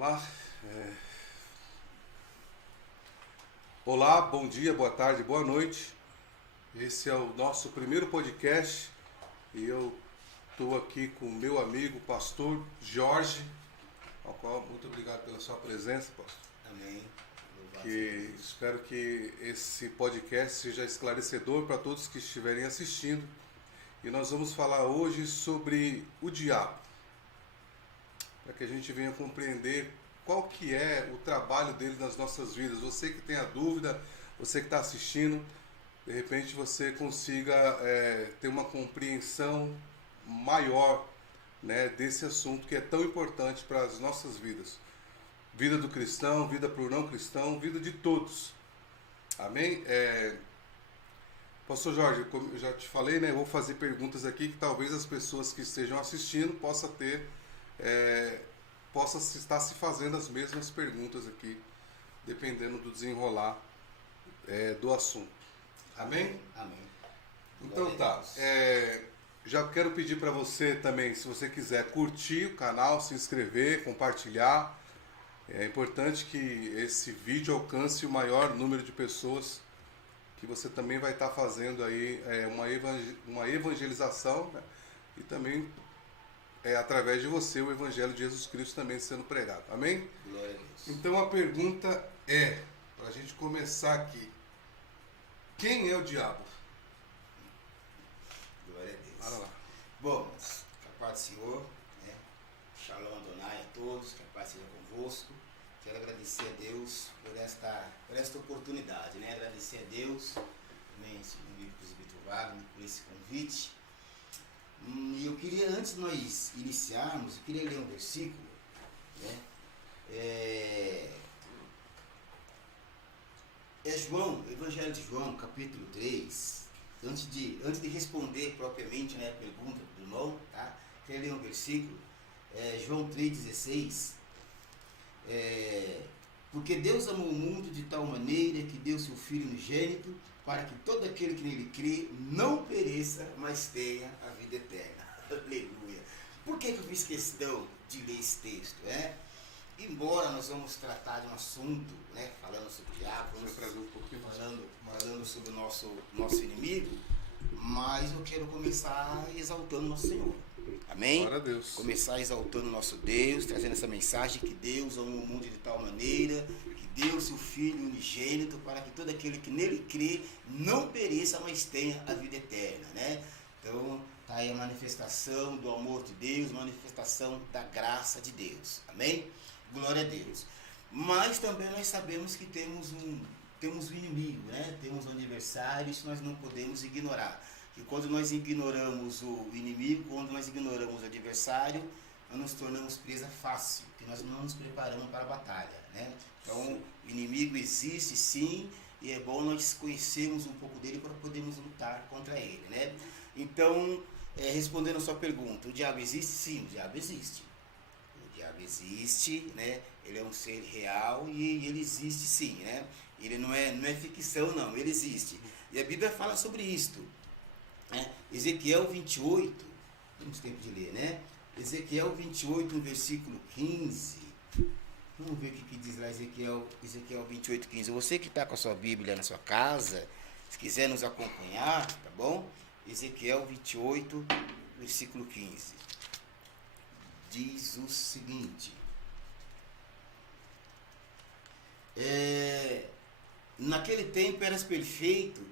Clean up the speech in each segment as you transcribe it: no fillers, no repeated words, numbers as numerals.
Lá. É... Olá, bom dia, boa tarde, boa noite. Esse é o nosso primeiro podcast e eu estou aqui com o meu amigo, pastor Jorge, ao qual muito obrigado pela sua presença, pastor. Amém. Espero que esse podcast seja esclarecedor para todos que estiverem assistindo. E nós vamos falar hoje sobre o diabo, para que a gente venha compreender qual que é o trabalho dele nas nossas vidas. Você que tem a dúvida, você que está assistindo, de repente você consiga ter uma compreensão maior, né, desse assunto que é tão importante para as nossas vidas. Vida do cristão, vida para o não cristão, vida de todos. Amém? Pastor Jorge, como eu já te falei, né, eu vou fazer perguntas aqui que talvez as pessoas que estejam assistindo possam estar se fazendo as mesmas perguntas aqui, dependendo do desenrolar do assunto. Amém? Amém. Então tá. Já quero pedir para você também, se você quiser curtir o canal, se inscrever, compartilhar. É importante que esse vídeo alcance o maior número de pessoas, que você também vai estar fazendo aí uma evangelização, né? E também através de você o Evangelho de Jesus Cristo também sendo pregado. Amém? Glória a Deus. Então a pergunta para a gente começar aqui, quem é o diabo? Glória a Deus. Bora lá. Bom, que a paz do Senhor, né? Shalom Adonai a todos, que a paz seja convosco. Quero agradecer a Deus por esta oportunidade, né? Agradecer a Deus, também ao presbítero Wagner, por esse convite. E eu queria, antes de nós iniciarmos, eu queria ler um versículo, né? João, Evangelho de João, capítulo 3. Antes de responder propriamente, né, a pergunta do irmão, tá? Queria ler um versículo, João 3,16. Porque Deus amou o mundo de tal maneira que deu seu Filho unigênito, para que todo aquele que nele crê não pereça, mas tenha a vida eterna. Aleluia. Por que eu fiz questão de ler esse texto? Embora nós vamos tratar de um assunto, né, falando sobre o diabo, falando sobre o nosso inimigo, mas eu quero começar exaltando nosso Senhor. Amém? Glória a Deus. Começar exaltando nosso Deus, trazendo essa mensagem que Deus amou o mundo de tal maneira, que deu seu Filho unigênito para que todo aquele que nele crê não pereça, mas tenha a vida eterna, né? Então, está aí a manifestação do amor de Deus, manifestação da graça de Deus. Amém? Glória a Deus. Mas também nós sabemos que temos um inimigo, né? Temos um adversário, isso nós não podemos ignorar. Que quando nós ignoramos o inimigo, quando nós ignoramos o adversário, nós nos tornamos presa fácil, que nós não nos preparamos para a batalha, né? Então, o inimigo existe sim, e é bom nós conhecermos um pouco dele para podermos lutar contra ele, né? Então, respondendo a sua pergunta, o diabo existe? Sim, o diabo existe. O diabo existe, né? Ele é um ser real e ele existe sim, né? Ele não é ficção não, ele existe. E a Bíblia fala sobre isto. Ezequiel 28, temos tempo de ler, né? Ezequiel 28, no versículo 15. Vamos ver o que diz lá Ezequiel 28, 15. Você que está com a sua Bíblia na sua casa, se quiser nos acompanhar, tá bom? Ezequiel 28, versículo 15. Diz o seguinte. Naquele tempo eras perfeito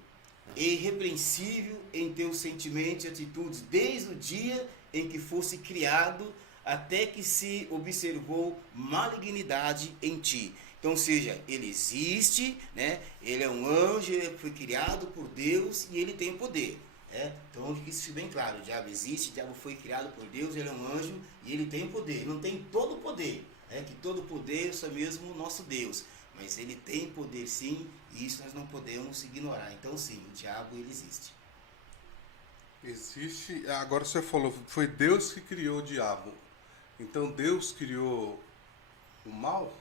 e irrepreensível em teus sentimentos e atitudes, desde o dia em que fosse criado, até que se observou malignidade em ti. Então, ou seja, ele existe, né? Ele é um anjo, ele foi criado por Deus e ele tem poder. Então, que isso fique bem claro, o diabo existe, o diabo foi criado por Deus, ele é um anjo e ele tem poder. Não tem todo o poder, que todo o poder é só mesmo o nosso Deus. Mas ele tem poder sim, e isso nós não podemos ignorar. Então sim, o diabo ele existe. Existe. Agora você falou, foi Deus que criou o diabo. Então Deus criou o mal?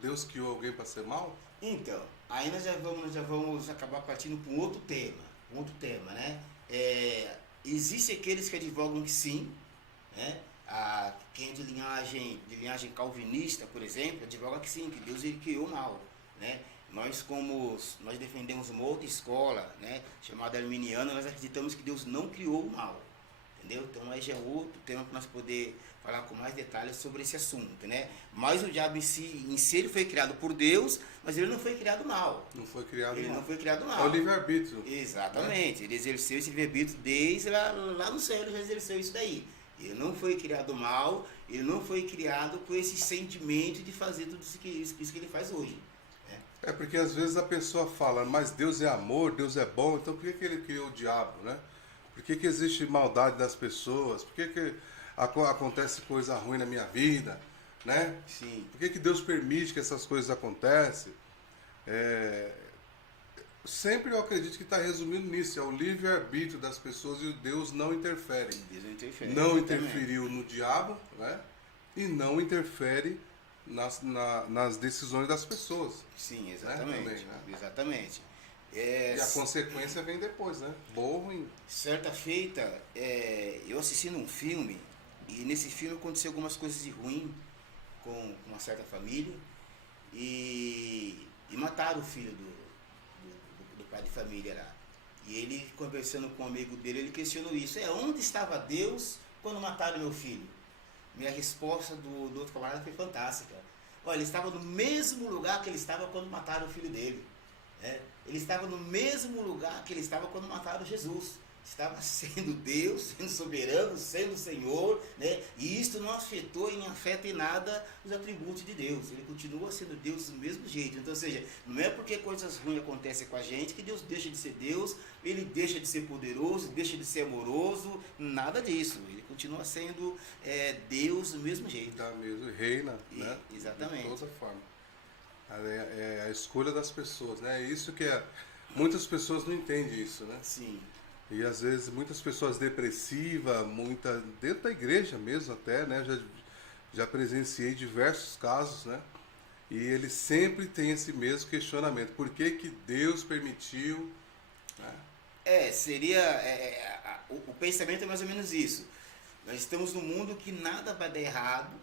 Deus criou alguém para ser mal? Então, aí nós já vamos acabar partindo para um outro tema, né? Existem aqueles que advogam que sim, né? Quem é de linhagem calvinista, por exemplo, advoga que sim, que Deus ele criou o mal, né? Nós defendemos uma outra escola, né, chamada arminiana, nós acreditamos que Deus não criou o mal, entendeu? Então aí já é outro tema para nós poder falar com mais detalhes sobre esse assunto, né? Mas o diabo em si ele foi criado por Deus, mas ele não foi criado mal. Não foi criado mal. É o livre-arbítrio. Exatamente. Né? Ele exerceu esse livre-arbítrio desde lá no céu, ele já exerceu isso daí. Ele não foi criado mal, ele não foi criado com esse sentimento de fazer tudo isso que ele faz hoje. É porque às vezes a pessoa fala, mas Deus é amor, Deus é bom, então por que ele criou o diabo, né? Por que existe maldade das pessoas? Por que acontece coisa ruim na minha vida, né? Sim. Por que Deus permite que essas coisas aconteçam? Sempre eu acredito que está resumindo nisso, é o livre-arbítrio das pessoas e Deus não interfere. Deus não interfere. Não interferiu no diabo, né? E não interfere nas decisões das pessoas. Sim, exatamente. Né? Também, né? Exatamente. E a consequência vem depois, né? Boa ou ruim. Certa feita, eu assisti num filme, e nesse filme aconteceu algumas coisas de ruim com uma certa família, e mataram o filho do pai de família lá. E ele, conversando com um amigo dele, ele questionou isso. Onde estava Deus quando mataram meu filho? Minha resposta do outro camarada foi fantástica. Olha, ele estava no mesmo lugar que ele estava quando mataram o filho dele. Ele estava no mesmo lugar que ele estava quando mataram Jesus. Estava sendo Deus, sendo soberano, sendo Senhor, né? E isso não afetou e não afeta em nada os atributos de Deus. Ele continua sendo Deus do mesmo jeito. Então, ou seja, não é porque coisas ruins acontecem com a gente que Deus deixa de ser Deus, ele deixa de ser poderoso, deixa de ser amoroso, nada disso. Ele continua sendo Deus do mesmo jeito. Da mesma, reina, né? Exatamente. De toda forma. É a escolha das pessoas, né? Isso que muitas pessoas não entendem isso, né? Sim. E às vezes muitas pessoas depressivas, dentro da igreja mesmo até, né? Já presenciei diversos casos, né? E eles sempre têm esse mesmo questionamento. Por que Deus permitiu? Né? O pensamento é mais ou menos isso. Nós estamos num mundo que nada vai dar errado,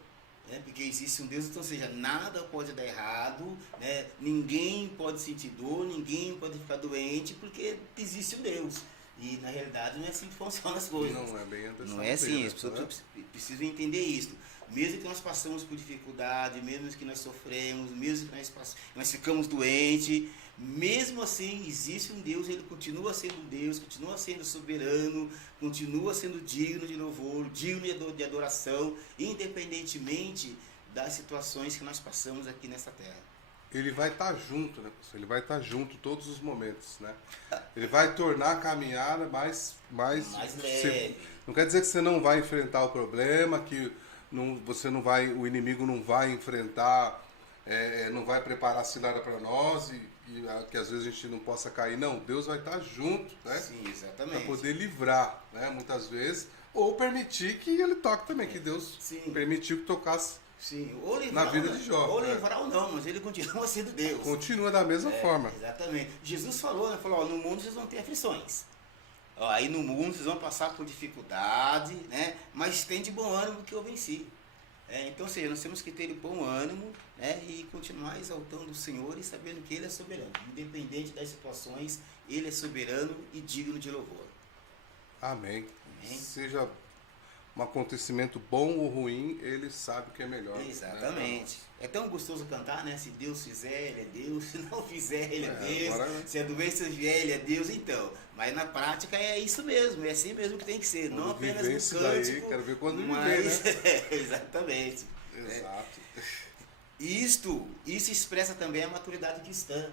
né? Porque existe um Deus, então, ou seja, nada pode dar errado, né? Ninguém pode sentir dor, ninguém pode ficar doente, porque existe um Deus. E na realidade não é assim que funcionam as coisas. Não é bem Não é assim, as pessoas precisam entender isso. Mesmo que nós passamos por dificuldade, mesmo que nós sofremos, mesmo que nós ficamos doentes, mesmo assim existe um Deus, ele continua sendo Deus, continua sendo soberano, continua sendo digno de louvor, digno de adoração, independentemente das situações que nós passamos aqui nessa terra. Ele vai estar junto, né, professor? Ele vai estar junto todos os momentos, né? Ele vai tornar a caminhada mais leve. Não quer dizer que você não vai enfrentar o problema, que o inimigo não vai enfrentar, não vai preparar a cilada para nós e que às vezes a gente não possa cair. Não, Deus vai estar junto, né? Sim, exatamente. Para poder livrar, né? Muitas vezes, ou permitir que ele toque também, que Deus permitiu que tocasse. Sim, ou livrar, na vida de Jó. Ou livrar ou não, mas ele continua sendo Deus. Continua da mesma forma. Exatamente. Jesus falou, né? Falou, no mundo vocês vão ter aflições. Aí no mundo vocês vão passar por dificuldade, né? Mas tem de bom ânimo que eu venci. Então, ou seja, nós temos que ter bom ânimo, né? E continuar exaltando o Senhor e sabendo que Ele é soberano. Independente das situações, Ele é soberano e digno de louvor. Amém. Seja um acontecimento bom ou ruim, ele sabe o que é melhor. Exatamente. Né? É tão gostoso cantar, né? Se Deus fizer, ele é Deus. Se não fizer, ele é Deus. Agora... Se a doença vier, ele é Deus. Então, mas na prática é isso mesmo. É assim mesmo que tem que ser. Não apenas no cântico. Daí, quero ver quando mas... viver, né? Exatamente. Exato. Isso expressa também a maturidade cristã.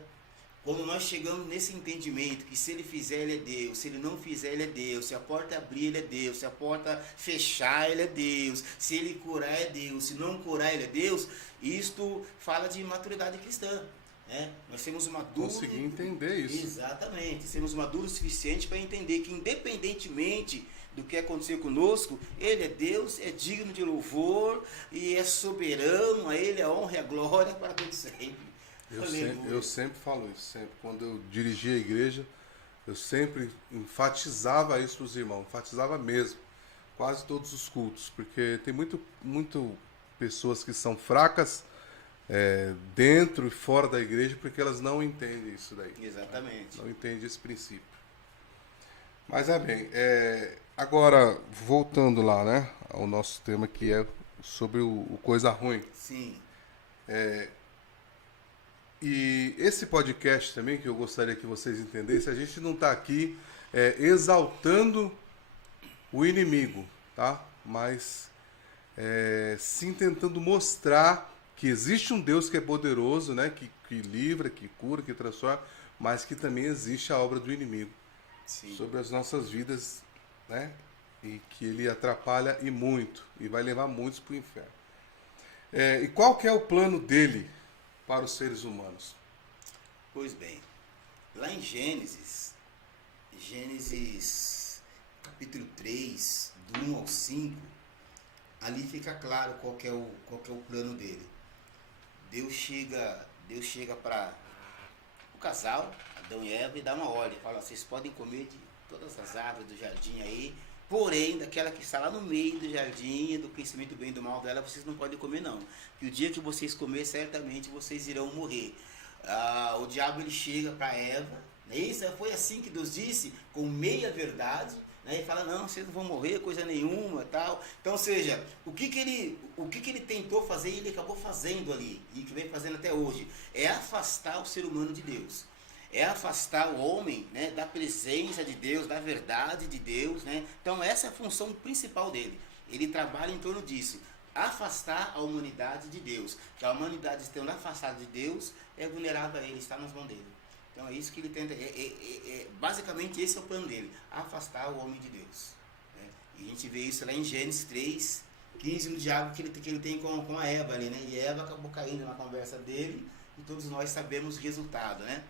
Quando nós chegamos nesse entendimento que se ele fizer, ele é Deus, se ele não fizer, ele é Deus, se a porta abrir, ele é Deus, se a porta fechar, ele é Deus, se ele curar, é Deus, se não curar, ele é Deus, isto fala de maturidade cristã. Né? Nós temos maduro... Conseguir entender isso. Exatamente, temos maduro o suficiente para entender que independentemente do que aconteceu conosco, ele é Deus, é digno de louvor e é soberano, a ele a honra e a glória para todos sempre. Eu sempre falo isso, sempre. Quando eu dirigia a igreja, eu sempre enfatizava isso para os irmãos, enfatizava mesmo. quase todos os cultos, porque tem muito pessoas que são fracas dentro e fora da igreja porque elas não entendem isso daí. Exatamente. Não entendem esse princípio. Mas bem, agora voltando lá, né, ao nosso tema que é sobre o coisa ruim. Sim. E esse podcast também, que eu gostaria que vocês entendessem, a gente não está aqui exaltando o inimigo, tá? Mas sim tentando mostrar que existe um Deus que é poderoso, né? Que livra, que cura, que transforma, mas que também existe a obra do inimigo. Sim. Sobre as nossas vidas, né? E que ele atrapalha e muito, e vai levar muitos para o inferno. E qual que é o plano dele para os seres humanos? Pois bem, lá em Gênesis capítulo 3, do 1 ao 5, ali fica claro qual que é o plano dele. Deus chega para o casal, Adão e Eva, e dá uma ordem, fala, vocês podem comer de todas as árvores do jardim aí, porém, daquela que está lá no meio do jardim, do conhecimento do bem e do mal dela, vocês não podem comer não. Que o dia que vocês comerem, certamente vocês irão morrer. O diabo ele chega para Eva, né? Isso foi assim que Deus disse, com meia verdade, né? E fala, não, vocês não vão morrer, coisa nenhuma, tal. Então, ou seja, o que ele tentou fazer e ele acabou fazendo ali, e que vem fazendo até hoje, é afastar o ser humano de Deus. É afastar o homem, né, da presença de Deus, da verdade de Deus, né? Então essa é a função principal dele. Ele trabalha em torno disso, afastar a humanidade de Deus. Que a humanidade estando afastada de Deus é vulnerável a ele, está nas mãos dele. Então é isso que ele tenta, basicamente esse é o plano dele, afastar o homem de Deus, né? E a gente vê isso lá em Gênesis 3, 15, no diálogo que ele tem com a Eva ali, né? E Eva acabou caindo na conversa dele, e todos nós sabemos o resultado, né?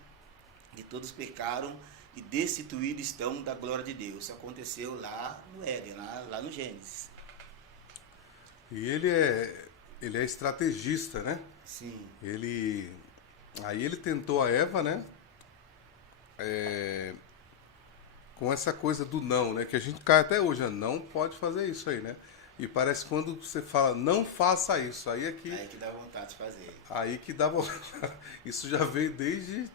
E todos pecaram e destituídos estão da glória de Deus. Isso aconteceu lá no Éden, lá no Gênesis. E ele é estrategista, né? Sim. Aí ele tentou a Eva, né? Com essa coisa do não, né? Que a gente cai até hoje, né? Não pode fazer isso aí, né? E parece que quando você fala, não faça isso, aí é que... Aí que dá vontade de fazer. Aí que dá vontade. Isso já veio desde...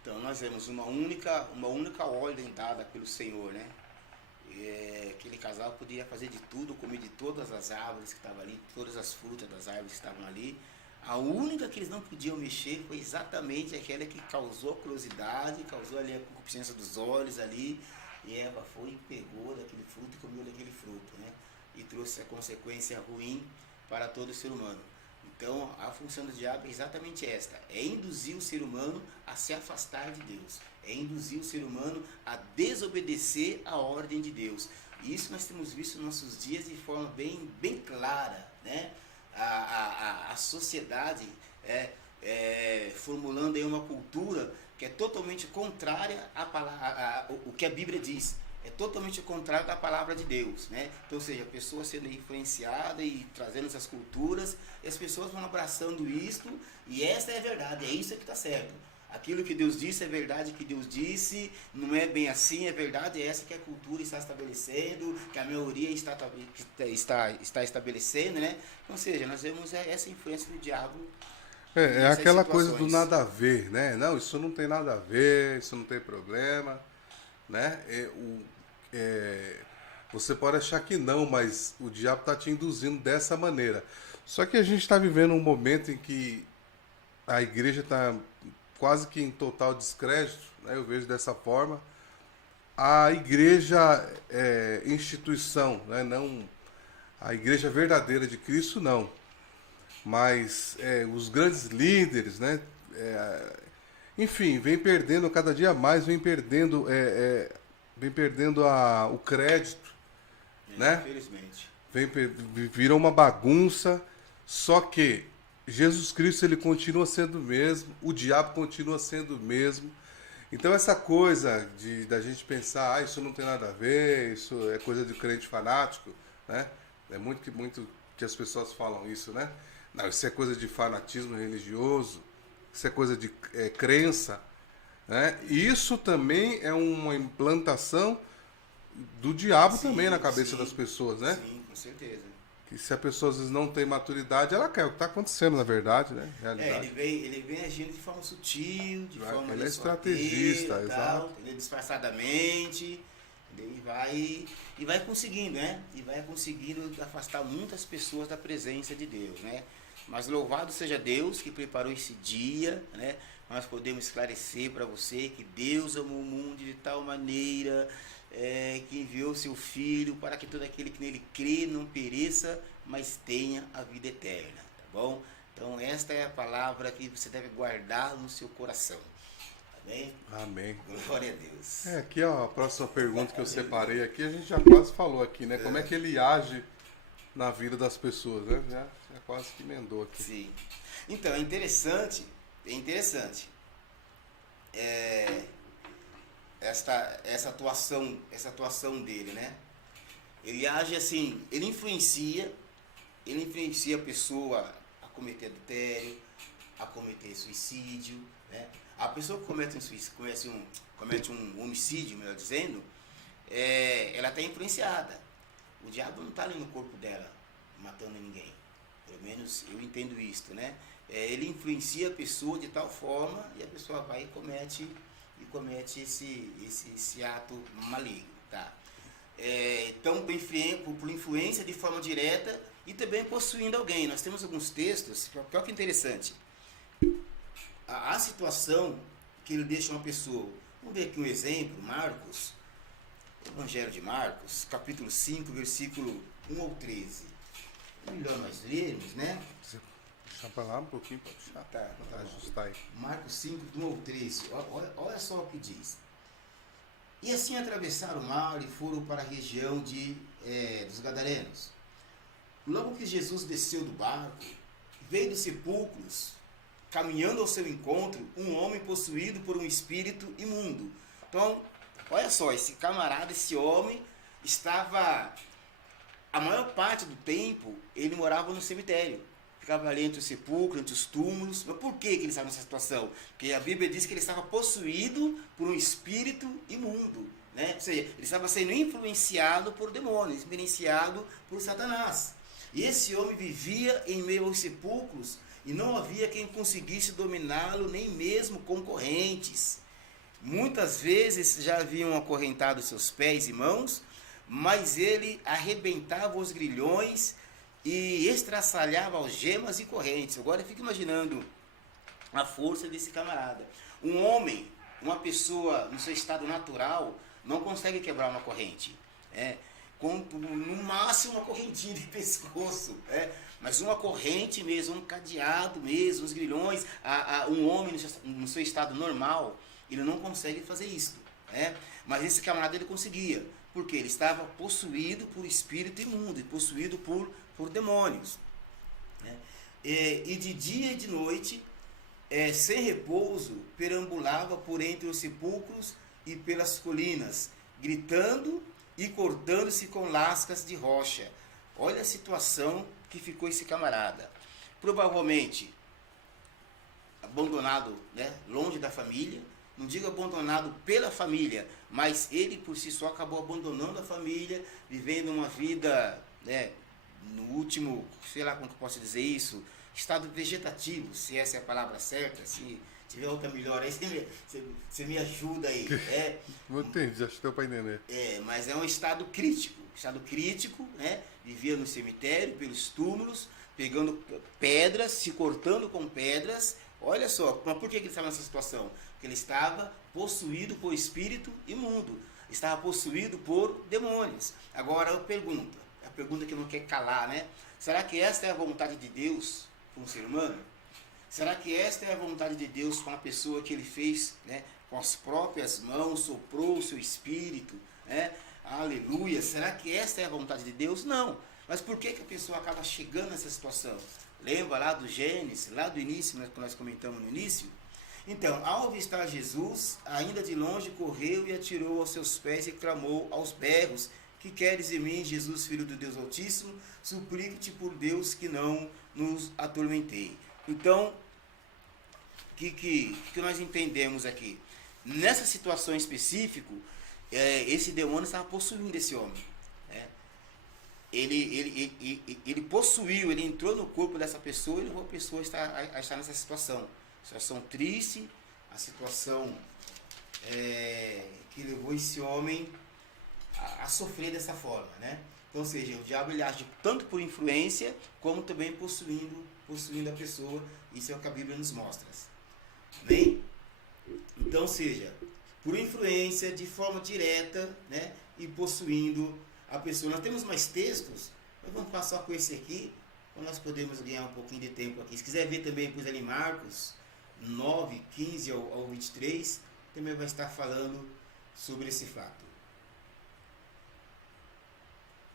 Então nós temos uma única ordem dada pelo Senhor, né? Aquele casal podia fazer de tudo, comer de todas as árvores que estavam ali, todas as frutas das árvores que estavam ali. A única que eles não podiam mexer foi exatamente aquela que causou a curiosidade, causou ali a concupiscência dos olhos ali. E Eva foi e pegou daquele fruto e comeu daquele fruto, né? E trouxe a consequência ruim para todo ser humano. Então, a função do diabo é exatamente esta, é induzir o ser humano a se afastar de Deus, é induzir o ser humano a desobedecer a ordem de Deus. E isso nós temos visto nos nossos dias de forma bem clara, né? A sociedade formulando aí uma cultura que é totalmente contrária o que a Bíblia diz. É totalmente contrário da palavra de Deus, né? Então, ou seja, a pessoa sendo influenciada e trazendo essas culturas, e as pessoas vão abraçando isto, e essa é a verdade, é isso que está certo. Aquilo que Deus disse é verdade que Deus disse, não é bem assim, é verdade, é essa que a cultura está estabelecendo, que a maioria está estabelecendo, né? Ou seja, nós vemos essa influência do diabo. É aquela coisa do nada a ver, né? Não, isso não tem nada a ver, isso não tem problema, né? Você pode achar que não, mas o diabo está te induzindo dessa maneira. Só que a gente está vivendo um momento em que a igreja está quase que em total descrédito, né? Eu vejo dessa forma. A igreja instituição, né? Não a igreja verdadeira de Cristo, não. Mas os grandes líderes, né? Enfim, vem perdendo cada dia mais, vem perdendo o crédito, né? Infelizmente. Virou uma bagunça, só que Jesus Cristo ele continua sendo o mesmo, o diabo continua sendo o mesmo. Então essa coisa da gente pensar, isso não tem nada a ver, isso é coisa de crente fanático, né? É muito que as pessoas falam isso, né? Não, isso é coisa de fanatismo religioso, isso é coisa de crença, né? E isso também é uma implantação do diabo Sim, também na cabeça sim. das pessoas, né? Sim, com certeza. Que se a pessoa às vezes não tem maturidade, ela quer. O que está acontecendo, na verdade, né? É, Realidade. ele vem agindo de forma sutil, de forma Ele é sorrateira, estrategista, tal, exato. entendeu? Disfarçadamente, entendeu? E vai conseguindo, né? E vai conseguindo afastar muitas pessoas da presença de Deus, né? Mas louvado seja Deus que preparou esse dia, né? Nós podemos esclarecer para você que Deus amou o mundo de tal maneira que enviou seu Filho para que todo aquele que nele crê não pereça, mas tenha a vida eterna, tá bom? Então esta é a palavra que você deve guardar no seu coração, tá bem? Amém. Glória a Deus. Aqui ó, a próxima pergunta que eu separei aqui, a gente já quase falou aqui, né? Como é que ele age na vida das pessoas, né? Já quase que emendou aqui. Sim. Então, é interessante. Essa atuação dele, né? Ele age assim, ele influencia a pessoa a cometer adultério, a cometer suicídio, né? A pessoa que comete um homicídio, melhor dizendo, ela está influenciada. O diabo não está ali no corpo dela, matando ninguém. Pelo menos eu entendo isto, né? Ele influencia a pessoa de tal forma e a pessoa vai e comete esse ato maligno, tá? Então, por influência de forma direta e também possuindo alguém. Nós temos alguns textos, olha que interessante. A situação que ele deixa uma pessoa. Vamos ver aqui um exemplo, Marcos, Evangelho de Marcos, capítulo 5, versículo 1 ao 13. É melhor nós lermos, né? Deixa pra lá um pouquinho para puxar. Tá. Ajustar aí. Marcos 5, do 1 ao 13. Olha só o que diz. E assim atravessaram o mar e foram para a região dos Gadarenos. Logo que Jesus desceu do barco, veio dos sepulcros, caminhando ao seu encontro, um homem possuído por um espírito imundo. Então, olha só, esse camarada, esse homem, estava... A maior parte do tempo, ele morava no cemitério. Ficava ali entre os sepulcros, entre os túmulos. Mas por que ele estava nessa situação? Porque a Bíblia diz que ele estava possuído por um espírito imundo, né? Ou seja, ele estava sendo influenciado por demônios, influenciado por Satanás. E esse homem vivia em meio aos sepulcros e não havia quem conseguisse dominá-lo, nem mesmo concorrentes. Muitas vezes já haviam acorrentado seus pés e mãos, mas ele arrebentava os grilhões e estraçalhava algemas e correntes. Agora eu fico imaginando a força desse camarada. Um homem, uma pessoa no seu estado natural, não consegue quebrar uma corrente. No máximo uma correntinha de pescoço. Mas uma corrente mesmo, um cadeado mesmo, os grilhões. Um homem no seu estado normal, ele não consegue fazer isso. Mas esse camarada ele conseguia. Porque ele estava possuído por espírito imundo, possuído por demônios. E de dia e de noite, sem repouso, perambulava por entre os sepulcros e pelas colinas, gritando e cortando-se com lascas de rocha. Olha a situação que ficou esse camarada. Provavelmente abandonado, longe da família. Não digo abandonado pela família, mas ele por si só acabou abandonando a família, vivendo uma vida, no último, sei lá como que eu posso dizer isso, estado vegetativo, se essa é a palavra certa. Se tiver outra melhor aí, você me ajuda aí. Não entendi, já estou para entender. Mas é um estado crítico. Vivia no cemitério, pelos túmulos, pegando pedras, se cortando com pedras. Olha só, mas por que ele estava nessa situação? Porque ele estava possuído por espírito imundo, estava possuído por demônios. Agora eu pergunto, a pergunta que não quer calar, né? Será que esta é a vontade de Deus para um ser humano? Será que esta é a vontade de Deus com a pessoa que ele fez, com as próprias mãos, soprou o seu espírito, Aleluia! Será que esta é a vontade de Deus? Não. Mas por que a pessoa acaba chegando nessa situação? Lembra lá do Gênesis, lá do início, que nós comentamos no início? Então, ao avistar Jesus, ainda de longe correu e atirou aos seus pés e clamou aos berros: que queres de mim, Jesus, Filho do Deus Altíssimo? Suplico-te por Deus que não nos atormentei. Então, o que nós entendemos aqui? Nessa situação específica, esse demônio estava possuindo esse homem. Né? Ele possuiu, ele entrou no corpo dessa pessoa e levou a pessoa a estar nessa situação. Situação triste, a situação que levou esse homem a sofrer dessa forma, né? Então, ou seja, o diabo ele age tanto por influência, como também possuindo a pessoa. Isso é o que a Bíblia nos mostra. Amém? Então, ou seja, por influência, de forma direta, né? E possuindo a pessoa. Nós temos mais textos, mas vamos passar com esse aqui, para nós podermos ganhar um pouquinho de tempo aqui. Se quiser ver também, depois ali Marcos 9, 15 ao 23, também vai estar falando sobre esse fato.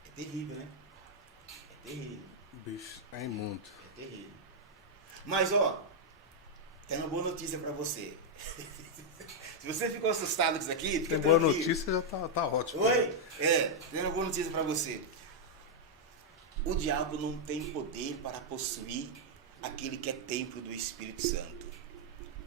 É terrível, né? É terrível. O bicho é imundo. É terrível. Mas, ó, tem uma boa notícia para você. Se você ficou assustado com isso aqui, fica tem boa tranquilo. notícia, já tá ótimo. Oi? Tem uma boa notícia para você. O diabo não tem poder para possuir aquele que é templo do Espírito Santo.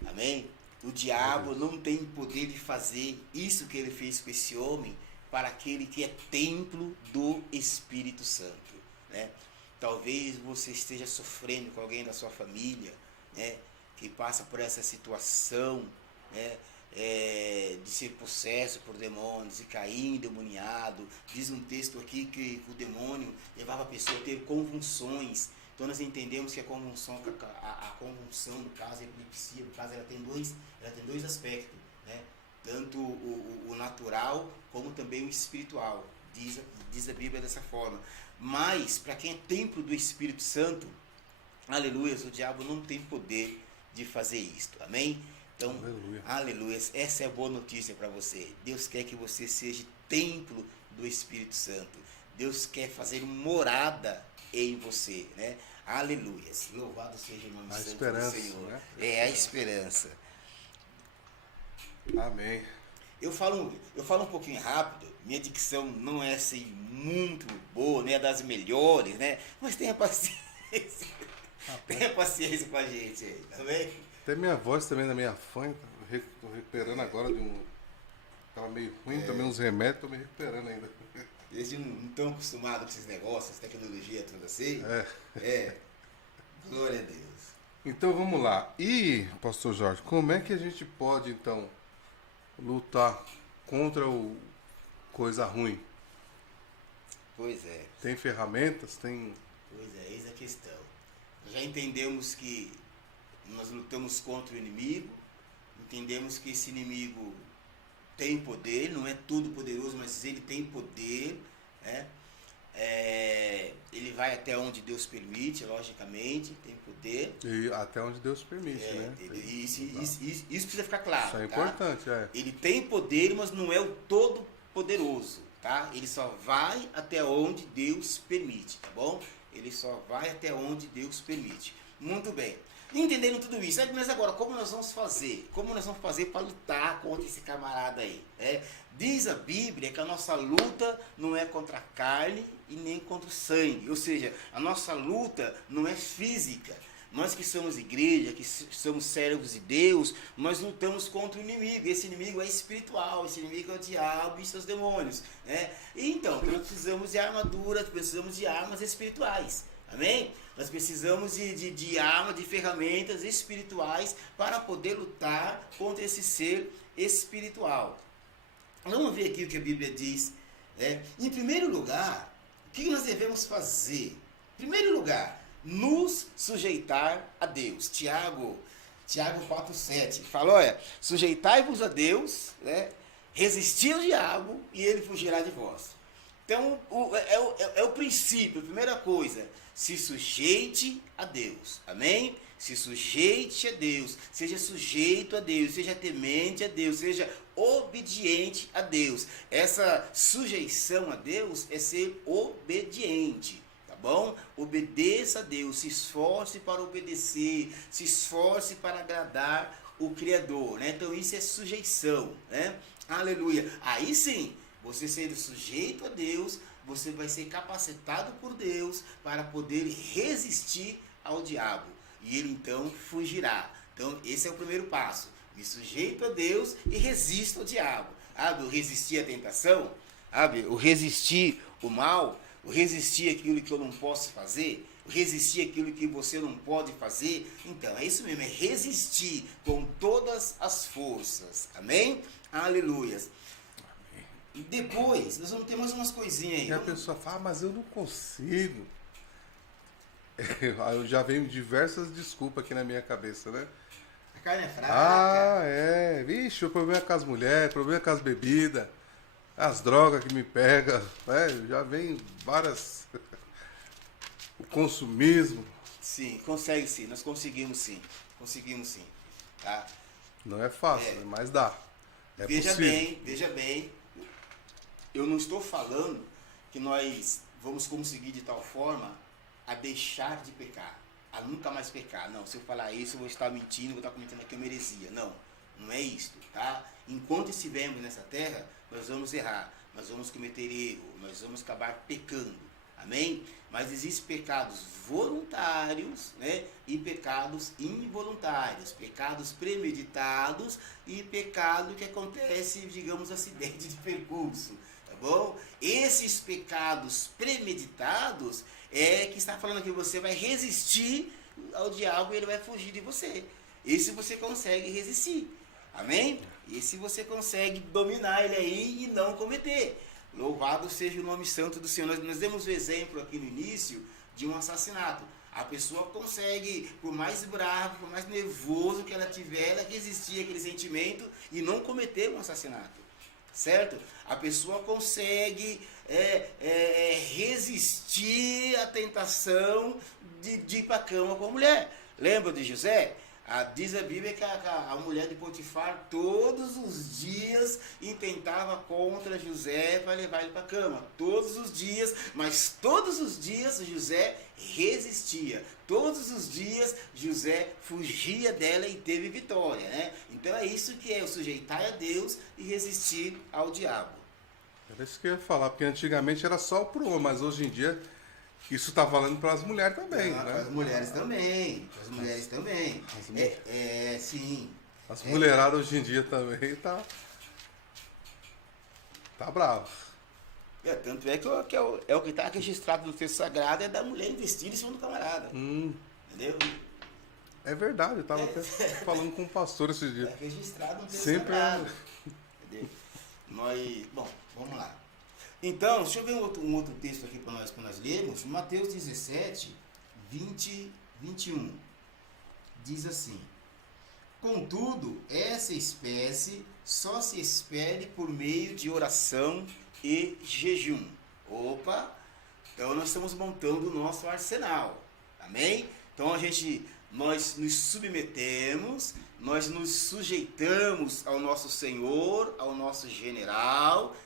Amém? O diabo não tem poder de fazer isso que ele fez com esse homem para aquele que é templo do Espírito Santo. Né? Talvez você esteja sofrendo com alguém da sua família, né, que passa por essa situação, né, de ser possesso por demônios e cair endemoniado. Diz um texto aqui que o demônio levava a pessoa a ter convulsões. Então nós entendemos que a convulsão, no caso, a epilepsia, no caso, ela tem dois aspectos, né? Tanto o natural como também o espiritual. Diz a Bíblia dessa forma. Mas, para quem é templo do Espírito Santo, aleluia, o diabo não tem poder de fazer isto. Amém? Então, aleluia, essa é a boa notícia para você. Deus quer que você seja templo do Espírito Santo. Deus quer fazer morada em você, né? Aleluia. Louvado seja o nome santo do Senhor. Né? É a esperança. Amém. Eu falo um pouquinho rápido. Minha dicção não é assim muito boa, não é das melhores, né? Mas tenha paciência. Tenha paciência com a gente aí, tá bem? Até minha voz também da minha fã, tô recuperando agora de um... Tava meio ruim, também uns remédios, tô me recuperando ainda. Eles não estão acostumados com esses negócios, tecnologia, tudo assim. Glória a Deus. Então vamos lá. E, pastor Jorge, como é que a gente pode, então, lutar contra o coisa ruim? Pois é. Tem ferramentas? Tem... Pois é, eis a questão. Já entendemos que nós lutamos contra o inimigo, entendemos que esse inimigo tem poder, não é todo poderoso, mas ele tem poder, né? Ele vai até onde Deus permite, logicamente, tem poder. E até onde Deus permite, né? Isso precisa ficar claro. Isso é importante, Ele tem poder, mas não é o todo poderoso, tá? Ele só vai até onde Deus permite, tá bom? Ele só vai até onde Deus permite. Muito bem. Entendendo tudo isso, mas agora, como nós vamos fazer? Como nós vamos fazer para lutar contra esse camarada aí? Diz a Bíblia que a nossa luta não é contra a carne e nem contra o sangue. Ou seja, a nossa luta não é física. Nós que somos igreja, que somos servos de Deus, nós lutamos contra o inimigo. Esse inimigo é espiritual, esse inimigo é o diabo e seus demônios. Né? Então, nós precisamos de armadura, precisamos de armas espirituais. Amém? Nós precisamos de armas, de ferramentas espirituais para poder lutar contra esse ser espiritual. Vamos ver aqui o que a Bíblia diz. Em primeiro lugar, o que nós devemos fazer? Em primeiro lugar, nos sujeitar a Deus. Tiago 4,7 fala, olha, sujeitai-vos a Deus, né? Resistir ao diabo e ele fugirá de vós. Então, é o princípio, a primeira coisa, se sujeite a Deus, amém? Se sujeite a Deus, seja sujeito a Deus, seja temente a Deus, seja obediente a Deus. Essa sujeição a Deus é ser obediente, tá bom? Obedeça a Deus, se esforce para obedecer, se esforce para agradar o Criador, né? Então isso é sujeição, né? Aleluia. Aí sim, você sendo sujeito a Deus, você vai ser capacitado por Deus para poder resistir ao diabo. E ele então fugirá. Então esse é o primeiro passo. Me sujeito a Deus e resisto ao diabo. sabe? O resistir à tentação, sabe? O resistir o mal, o resistir aquilo que eu não posso fazer, o resistir aquilo que você não pode fazer. Então, é isso mesmo, é resistir com todas as forças. Amém? Aleluias. Depois, nós vamos ter mais umas coisinhas aí. E a pessoa fala, mas eu não consigo. Eu já venho diversas desculpas aqui na minha cabeça, né? A carne é fraca. Ah, é. Vixe, o problema é com as mulheres, o problema é com as bebidas, as drogas que me pegam, né? Já vem várias... O consumismo. Sim, consegue sim, nós conseguimos sim. Conseguimos sim. Tá? Não é fácil, mas dá. É Veja possível. veja bem, eu não estou falando que nós vamos conseguir de tal forma a deixar de pecar, a nunca mais pecar. Não, se eu falar isso, eu vou estar mentindo, vou estar cometendo aqui uma heresia. Não, não é isto, tá? Enquanto estivermos nessa terra, nós vamos errar, nós vamos cometer erro, nós vamos acabar pecando. Amém? Mas existem pecados voluntários, né? E pecados involuntários, pecados premeditados e pecado que acontece, digamos, acidente de percurso, tá bom? Esses pecados premeditados é que está falando que você vai resistir ao diabo e ele vai fugir de você. Esse você consegue resistir, amém? Esse você consegue dominar ele aí e não cometer. Louvado seja o nome santo do Senhor. Nós demos o exemplo aqui no início de um assassinato. A pessoa consegue, por mais bravo, por mais nervoso que ela tiver, ela resistir àquele sentimento e não cometer um assassinato. Certo? A pessoa consegue resistir à tentação de ir para a cama com a mulher. Lembra de José? Diz a Bíblia que a mulher de Potifar todos os dias intentava contra José para levar ele para a cama. Todos os dias, mas todos os dias José resistia. Todos os dias José fugia dela e teve vitória, né? Então é isso que é o sujeitar a Deus e resistir ao diabo. Era isso que eu ia falar, porque antigamente era só pro homem, mas hoje em dia isso está valendo para as mulheres também, né? Para as mulheres também. As mulheres também. Sim. As mulheradas hoje em dia também tá bravo. Tanto é que é o que está registrado no texto sagrado, é da mulher investir em cima do camarada. Entendeu? É verdade, eu estava até falando com o pastor esses dias. É registrado no texto Sempre sagrado. Entendeu? Bom, vamos lá. Então, deixa eu ver um outro texto aqui para nós lermos. Mateus 17, 20, 21. Diz assim: contudo, essa espécie só se espere por meio de oração e jejum. Opa! Então nós estamos montando o nosso arsenal. Amém? Então nós nos submetemos, nós nos sujeitamos ao nosso Senhor, ao nosso general,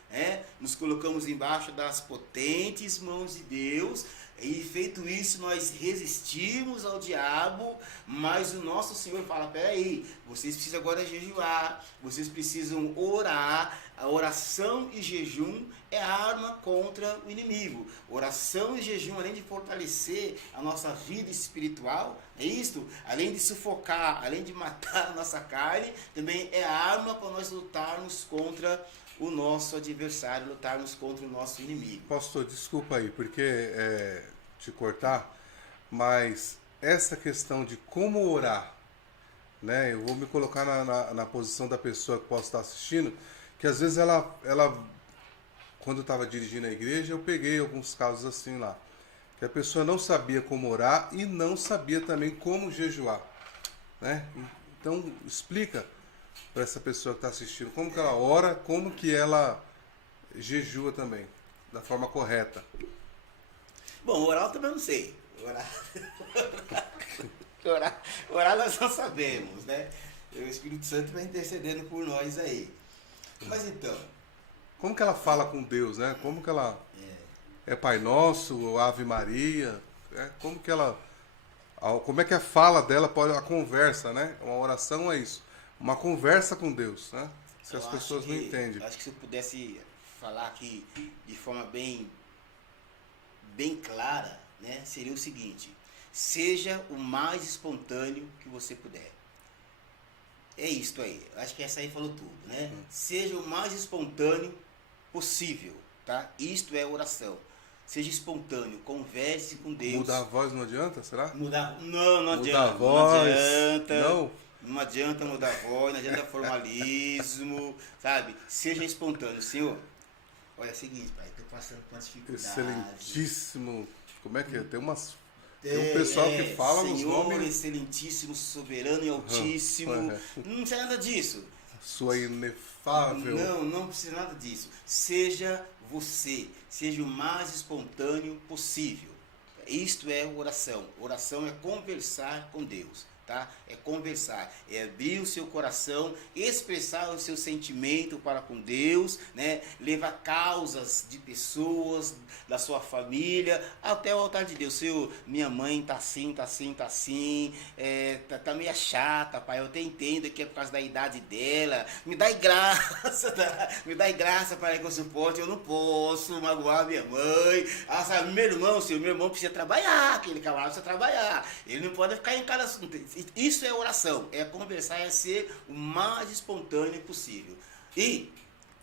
nos colocamos embaixo das potentes mãos de Deus, e feito isso nós resistimos ao diabo, mas o nosso Senhor fala, peraí, vocês precisam agora jejuar, vocês precisam orar. A oração e jejum é a arma contra o inimigo. Oração e jejum, além de fortalecer a nossa vida espiritual, é isto, além de sufocar, além de matar a nossa carne, também é a arma para nós lutarmos contra o nosso adversário, lutarmos contra o nosso inimigo. Pastor, desculpa aí, porque te cortar, mas essa questão de como orar, né? Eu vou me colocar na posição da pessoa que possa estar assistindo, que às vezes ela quando eu estava dirigindo a igreja, eu peguei alguns casos assim lá, que a pessoa não sabia como orar e não sabia também como jejuar, né? Então, explica para essa pessoa que está assistindo como que ela ora, como que ela jejua também, da forma correta. Bom, orar eu também não sei. Orar nós não sabemos, né? O Espírito Santo vai intercedendo por nós aí. Mas então... Como que ela fala com Deus, né? Como que ela é Pai Nosso, Ave Maria, como que ela... Como é que a fala dela pode... A conversa, né? Uma oração é isso. Uma conversa com Deus, né? Se as pessoas não entendem. Acho que se eu pudesse falar aqui de forma bem clara, né? Seria o seguinte: seja o mais espontâneo que você puder. É isto aí. Acho que essa aí falou tudo, né? Seja o mais espontâneo possível, tá? Isto é oração. Seja espontâneo, converse com Deus. Mudar a voz não adianta, será? Mudar, não adianta. Mudar a voz, não adianta. não? Não adianta mudar a voz, não adianta formalismo, sabe? Seja espontâneo. Senhor, olha, é o seguinte, pai, estou passando por uma dificuldade. Excelentíssimo. Como é que é? Tem um pessoal que fala nos Senhor, nomes. excelentíssimo, soberano e altíssimo. Não precisa nada disso. Sua inefável. Não precisa nada disso. Seja você, seja o mais espontâneo possível. Isto é oração. Oração é conversar com Deus. Tá? É conversar, é abrir o seu coração, expressar o seu sentimento para com Deus, né? Levar causas de pessoas, da sua família, até o altar de Deus. Senhor, minha mãe tá assim, tá meio chata, pai, eu até entendo que é por causa da idade dela, me dá graça, para que eu suporte, eu não posso magoar minha mãe. Sabe, meu irmão precisa trabalhar, aquele camarada precisa trabalhar, ele não pode ficar em casa. Isso é oração, é conversar, é ser o mais espontâneo possível. E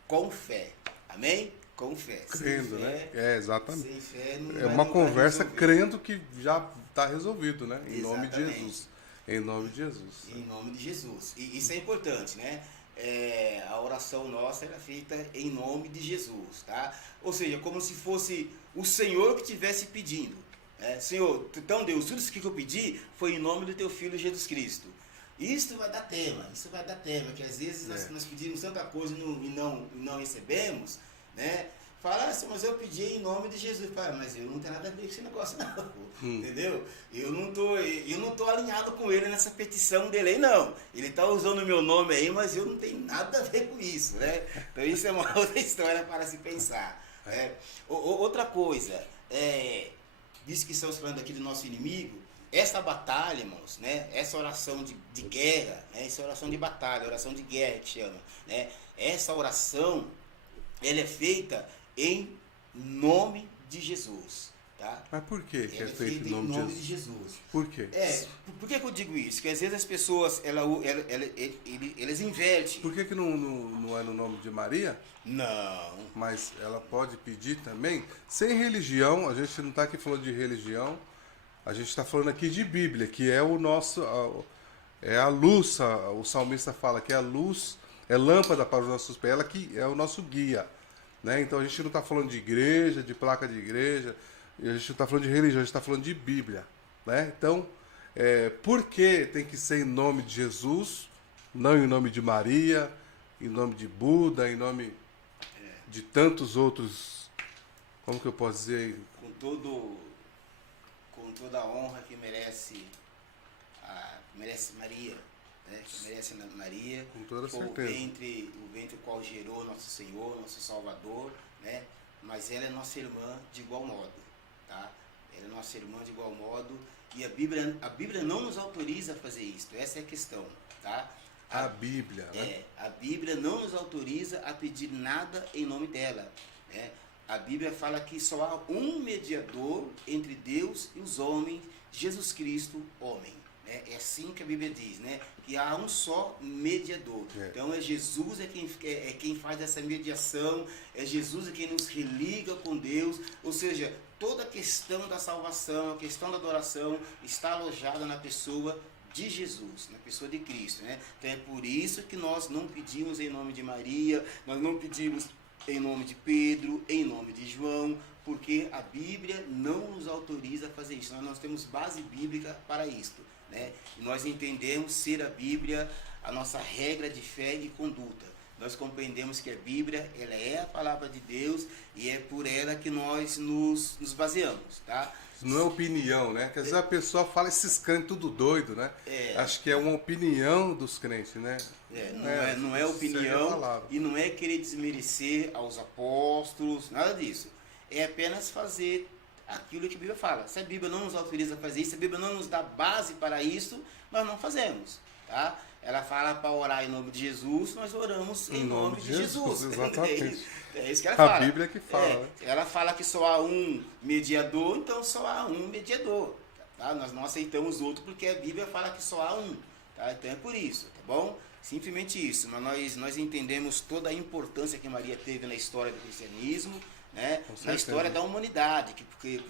com fé, amém? Com fé. Crendo, né? É, exatamente. Sem fé não é uma conversa crendo que já está resolvido, né? Em Exatamente. nome de Jesus. Em nome de Jesus. Em nome de Jesus. E isso é importante, né? A oração nossa era feita em nome de Jesus, tá? Ou seja, como se fosse o Senhor que estivesse pedindo. Senhor, então Deus, tudo isso que eu pedi foi em nome do teu Filho Jesus Cristo. Isso vai dar tema, que às vezes nós pedimos tanta coisa e não recebemos, né? Fala assim, mas eu pedi em nome de Jesus. Fala, mas eu não tenho nada a ver com esse negócio não, entendeu? Eu não tô alinhado com ele nessa petição dele aí, não. Ele tá usando o meu nome aí, mas eu não tenho nada a ver com isso, né? Então isso é uma outra história para se pensar. Outra coisa, disso que estamos falando aqui do nosso inimigo, essa batalha, irmãos, né? Essa oração de guerra, né? Essa oração de batalha, oração de guerra que chama, né? Essa oração, ela é feita em nome de Jesus, tá? Mas por que é feita em nome de Jesus? Por quê? Por que eu digo isso? Porque às vezes as pessoas, elas invertem. Por que não é no nome de Maria? Não. Mas ela pode pedir também, sem religião. A gente não está aqui falando de religião, a gente está falando aqui de Bíblia, que é o nosso, é a luz. O salmista fala que é a luz, é lâmpada para os nossos pés, ela que é o nosso guia, né? Então a gente não está falando de igreja, de placa de igreja, a gente não está falando de religião, a gente está falando de Bíblia, né? Então, por que tem que ser em nome de Jesus, não em nome de Maria, em nome de Buda, em nome de tantos outros, como que eu posso dizer? Com toda a honra que merece Maria, né? Que merece Maria, com toda certeza. O ventre qual gerou nosso Senhor, nosso Salvador, né? Mas ela é nossa irmã de igual modo, tá? Ela é nossa irmã de igual modo, e a Bíblia não nos autoriza a fazer isso, essa é a questão, tá? A Bíblia, né? A Bíblia não nos autoriza a pedir nada em nome dela, né? A Bíblia fala que só há um mediador entre Deus e os homens, Jesus Cristo, homem. É assim que a Bíblia diz, né? Que há um só mediador. Então Jesus quem faz essa mediação, é Jesus quem nos religa com Deus, ou seja, toda a questão da salvação, a questão da adoração está alojada na pessoa de Jesus, na pessoa de Cristo, né? Então é por isso que nós não pedimos em nome de Maria, nós não pedimos em nome de Pedro, em nome de João, porque a Bíblia não nos autoriza a fazer isso. Nós temos base bíblica para isto, né? E nós entendemos ser a Bíblia a nossa regra de fé e conduta. Nós compreendemos que a Bíblia, ela é a palavra de Deus e é por ela que nós nos baseamos, tá? Não é opinião, né? Quer dizer, a pessoa fala esses crentes tudo doido, né? Acho que é uma opinião dos crentes, né? Não é opinião e não é querer desmerecer aos apóstolos, nada disso. É apenas fazer aquilo que a Bíblia fala. Se a Bíblia não nos autoriza a fazer isso, se a Bíblia não nos dá base para isso, nós não fazemos, tá? Ela fala para orar em nome de Jesus, nós oramos em nome de Jesus. Exatamente. É isso que ela fala. A Bíblia que fala. Né? Ela fala que só há um mediador, então só há um mediador. Tá? Nós não aceitamos outro porque a Bíblia fala que só há um. Tá? Então é por isso, tá bom? Simplesmente isso. Mas nós entendemos toda a importância que Maria teve na história do cristianismo, né? Na história da humanidade, porque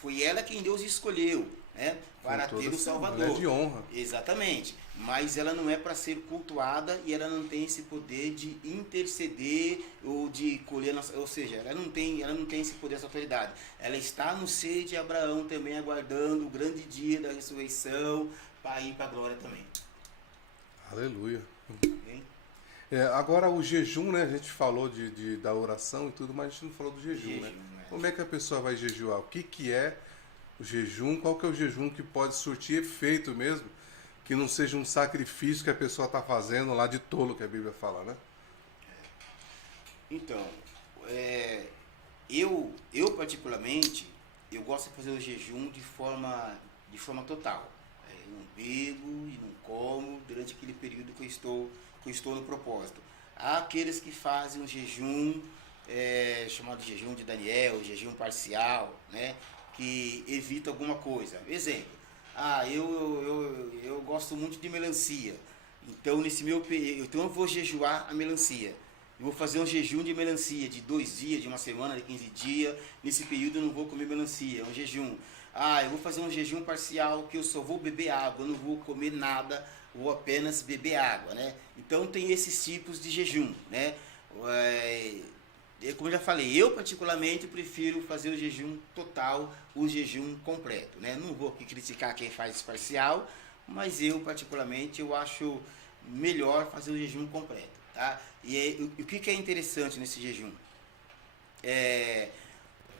foi ela quem Deus escolheu, né? Para ter o Salvador. É de honra. Exatamente. Mas ela não é para ser cultuada e ela não tem esse poder de interceder ou de colher, ou seja, ela não tem esse poder, essa autoridade. Ela está no seio de Abraão também, aguardando o grande dia da ressurreição para ir para a glória também. Aleluia. Agora o jejum, né? A gente falou da oração e tudo, mas a gente não falou do jejum, né? Como é que a pessoa vai jejuar? O que é o jejum? Qual que é o jejum que pode surtir efeito mesmo? Que não seja um sacrifício que a pessoa está fazendo lá de tolo, que a Bíblia fala, né? Então, eu particularmente, eu gosto de fazer o jejum de forma total. Eu não bebo e não como durante aquele período que eu estou no propósito. Há aqueles que fazem um jejum, chamado de jejum de Daniel, jejum parcial, né? Que evita alguma coisa. Exemplo, eu gosto muito de melancia, então nesse meu período, então eu vou jejuar a melancia. Eu vou fazer um jejum de melancia de 2 dias, de uma semana, de 15 dias. Nesse período eu não vou comer melancia, é um jejum. Eu vou fazer um jejum parcial que eu só vou beber água, eu não vou comer nada, vou apenas beber água, né? Então tem esses tipos de jejum, né? Como eu já falei, eu particularmente prefiro fazer o jejum total, o jejum completo, né? Não vou aqui criticar quem faz parcial, mas eu particularmente eu acho melhor fazer o jejum completo, tá? E o que é interessante nesse jejum?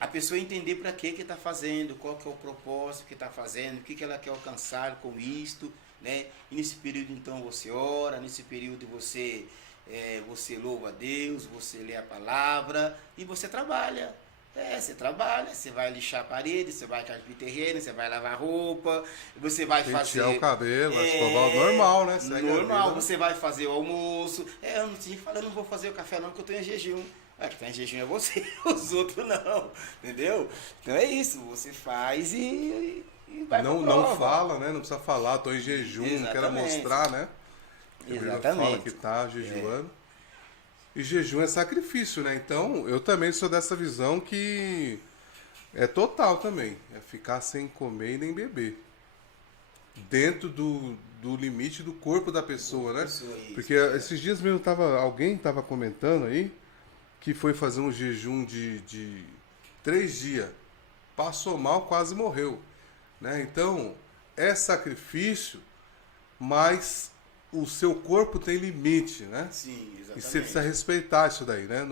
A pessoa entender para que está fazendo, qual que é o propósito que está fazendo, o que ela quer alcançar com isto, né? E nesse período então você ora, nesse período você louva a Deus, você lê a palavra e você trabalha. Você trabalha, você vai lixar a parede, você vai carpir terreno, você vai lavar roupa, você vai pentear o cabelo, escovar o normal, né? Normal, você vai fazer o almoço. Eu não tinha falado, eu não vou fazer o café não, porque eu estou em jejum. Quem está em jejum é você, os outros não, entendeu? Então é isso, você faz e vai pra prova. Não fala, né? Não precisa falar, estou em jejum, não quero mostrar, né? Exatamente. Fala que está jejuando. E jejum é sacrifício, né? Então, eu também sou dessa visão que é total também. É ficar sem comer e nem beber. Dentro do limite do corpo da pessoa, né? Porque esses dias mesmo alguém estava comentando aí que foi fazer um jejum de 3 dias. Passou mal, quase morreu. Né? Então, é sacrifício, mas o seu corpo tem limite, né? Sim, exatamente. E você precisa respeitar isso daí, né?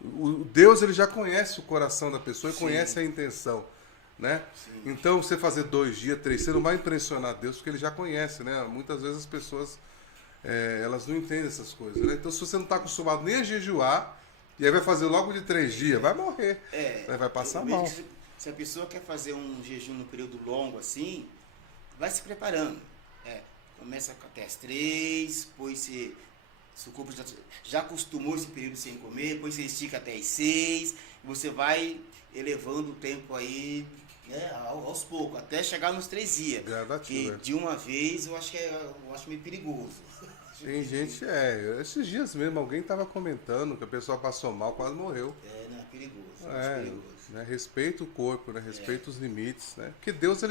O Deus, ele já conhece o coração da pessoa e conhece a intenção, né? Sim. Então, você fazer 2 dias, 3, você não vai impressionar Deus, porque ele já conhece, né? Muitas vezes as pessoas, elas não entendem essas coisas, né? Então, se você não está acostumado nem a jejuar, e aí vai fazer logo de 3 dias, vai morrer, vai passar mal. Se a pessoa quer fazer um jejum num período longo assim, vai se preparando. Começa até as 3, depois seu corpo já acostumou esse período sem comer, depois você estica até as 6, você vai elevando o tempo aí, né, aos poucos, até chegar nos 3 dias. Gradativo, que de uma vez eu acho meio perigoso. Tem gente, esses dias mesmo alguém estava comentando que a pessoa passou mal, quase morreu. Não, é perigoso. Perigoso. Né, respeita o corpo, né, respeita os limites, né? Porque Deus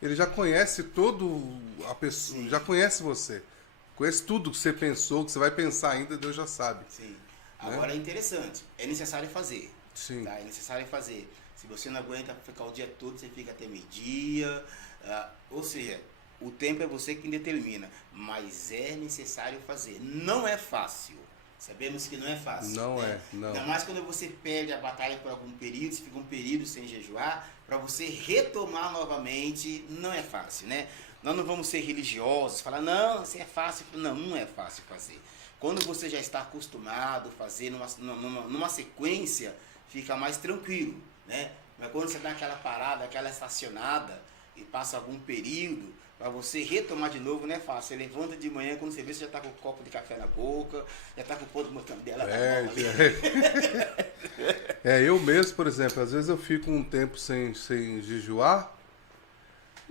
ele já conhece todo a pessoa, já conhece você. Conhece tudo que você pensou, que você vai pensar ainda, Deus já sabe. Sim. Agora é interessante, é necessário fazer. Sim. Tá? É necessário fazer. Se você não aguenta ficar o dia todo, você fica até meio-dia. Ou seja, o tempo é você quem determina. Mas é necessário fazer. Não é fácil. Sabemos que não é fácil. Não né? não. Ainda mais quando você perde a batalha por algum período, você fica um período sem jejuar, para você retomar novamente, não é fácil, né? Nós não vamos ser religiosos, falar, não, isso é fácil. Não é fácil fazer. Quando você já está acostumado a fazer numa sequência, fica mais tranquilo, né? Mas quando você dá aquela parada, aquela estacionada, e passa algum período, para você retomar de novo não é fácil. Você levanta de manhã, quando você vê, você já está com o copo de café na boca, já está com o pão de mortandela na mão. Eu mesmo, por exemplo, às vezes eu fico um tempo sem jejuar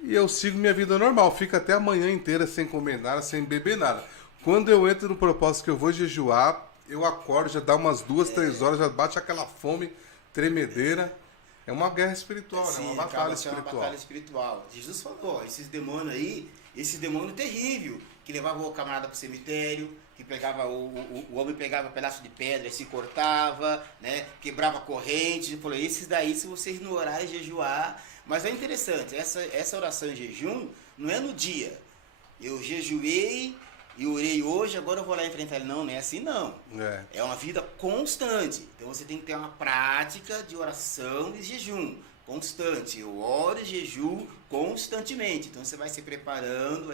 e eu sigo minha vida normal. Fico até a manhã inteira sem comer nada, sem beber nada. Quando eu entro no propósito que eu vou jejuar, eu acordo, já dá umas 2, 3 horas, já bate aquela fome tremedeira. É uma guerra espiritual, Sim, né? Uma batalha espiritual. Uma batalha espiritual. Jesus falou, esses demônios aí, esse demônio terrível, que levava o camarada para o cemitério, que pegava o homem pegava um pedaço de pedra e se cortava, né? Quebrava corrente. Ele falou, esses daí, se vocês não orar e jejuar. Mas é interessante, essa oração em jejum não é no dia. Eu jejuei e orei hoje, agora eu vou lá enfrentar ele. Não, não é assim não. É uma vida constante. Então você tem que ter uma prática de oração e jejum constante. Eu oro e jejuo constantemente. Então você vai se preparando,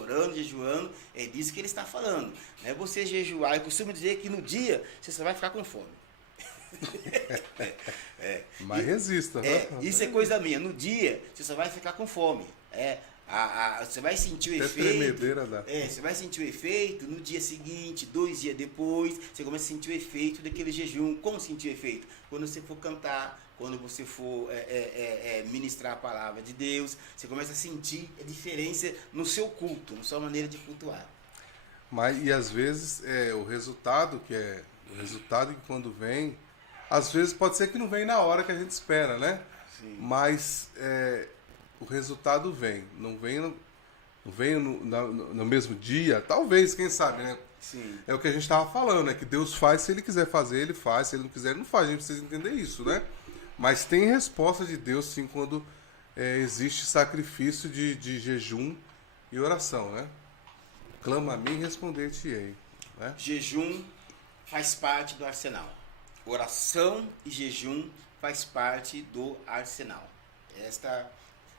orando, jejuando. É disso que ele está falando. Não é você jejuar. Eu costumo dizer que no dia você só vai ficar com fome. Mas resista, né? Isso é coisa minha. No dia você só vai ficar com fome. Você vai sentir o efeito. Tremedeira dá. Você vai sentir o efeito no dia seguinte, 2 dias depois, você começa a sentir o efeito daquele jejum. Como sentir o efeito? Quando você for cantar, quando você for ministrar a palavra de Deus, você começa a sentir a diferença no seu culto, na sua maneira de cultuar. E às vezes o resultado que quando vem, às vezes pode ser que não vem na hora que a gente espera, né? Sim. Mas o resultado vem, não vem no mesmo dia, talvez, quem sabe, né? Sim. É o que a gente estava falando, né? Que Deus faz, se Ele quiser fazer, Ele faz, se Ele não quiser, Ele não faz, a gente precisa entender isso, né? Mas tem resposta de Deus, sim, quando existe sacrifício de jejum e oração, né? Clama a mim e responder-te-ei, né? Jejum faz parte do arsenal. Oração e jejum faz parte do arsenal.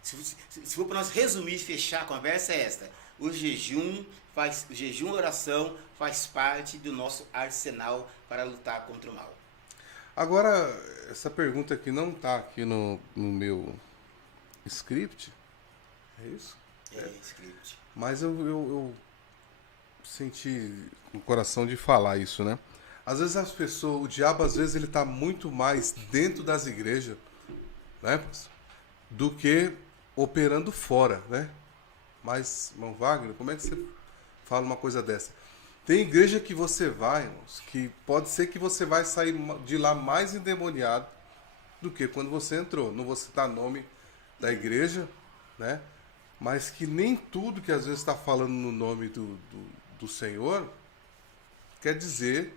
Se for para nós resumir e fechar a conversa, é esta. O jejum e oração faz parte do nosso arsenal para lutar contra o mal. Agora, essa pergunta aqui não está aqui no meu script, é isso? Script. Mas eu senti no coração de falar isso, né? Às vezes as pessoas, o diabo às vezes ele está muito mais dentro das igrejas, né, do que operando fora, né? Mas, irmão Wagner, como é que você fala uma coisa dessa? Tem igreja que você vai, irmãos, que pode ser que você vai sair de lá mais endemoniado do que quando você entrou. Não vou citar nome da igreja, né? Mas que nem tudo que às vezes está falando no nome do Senhor quer dizer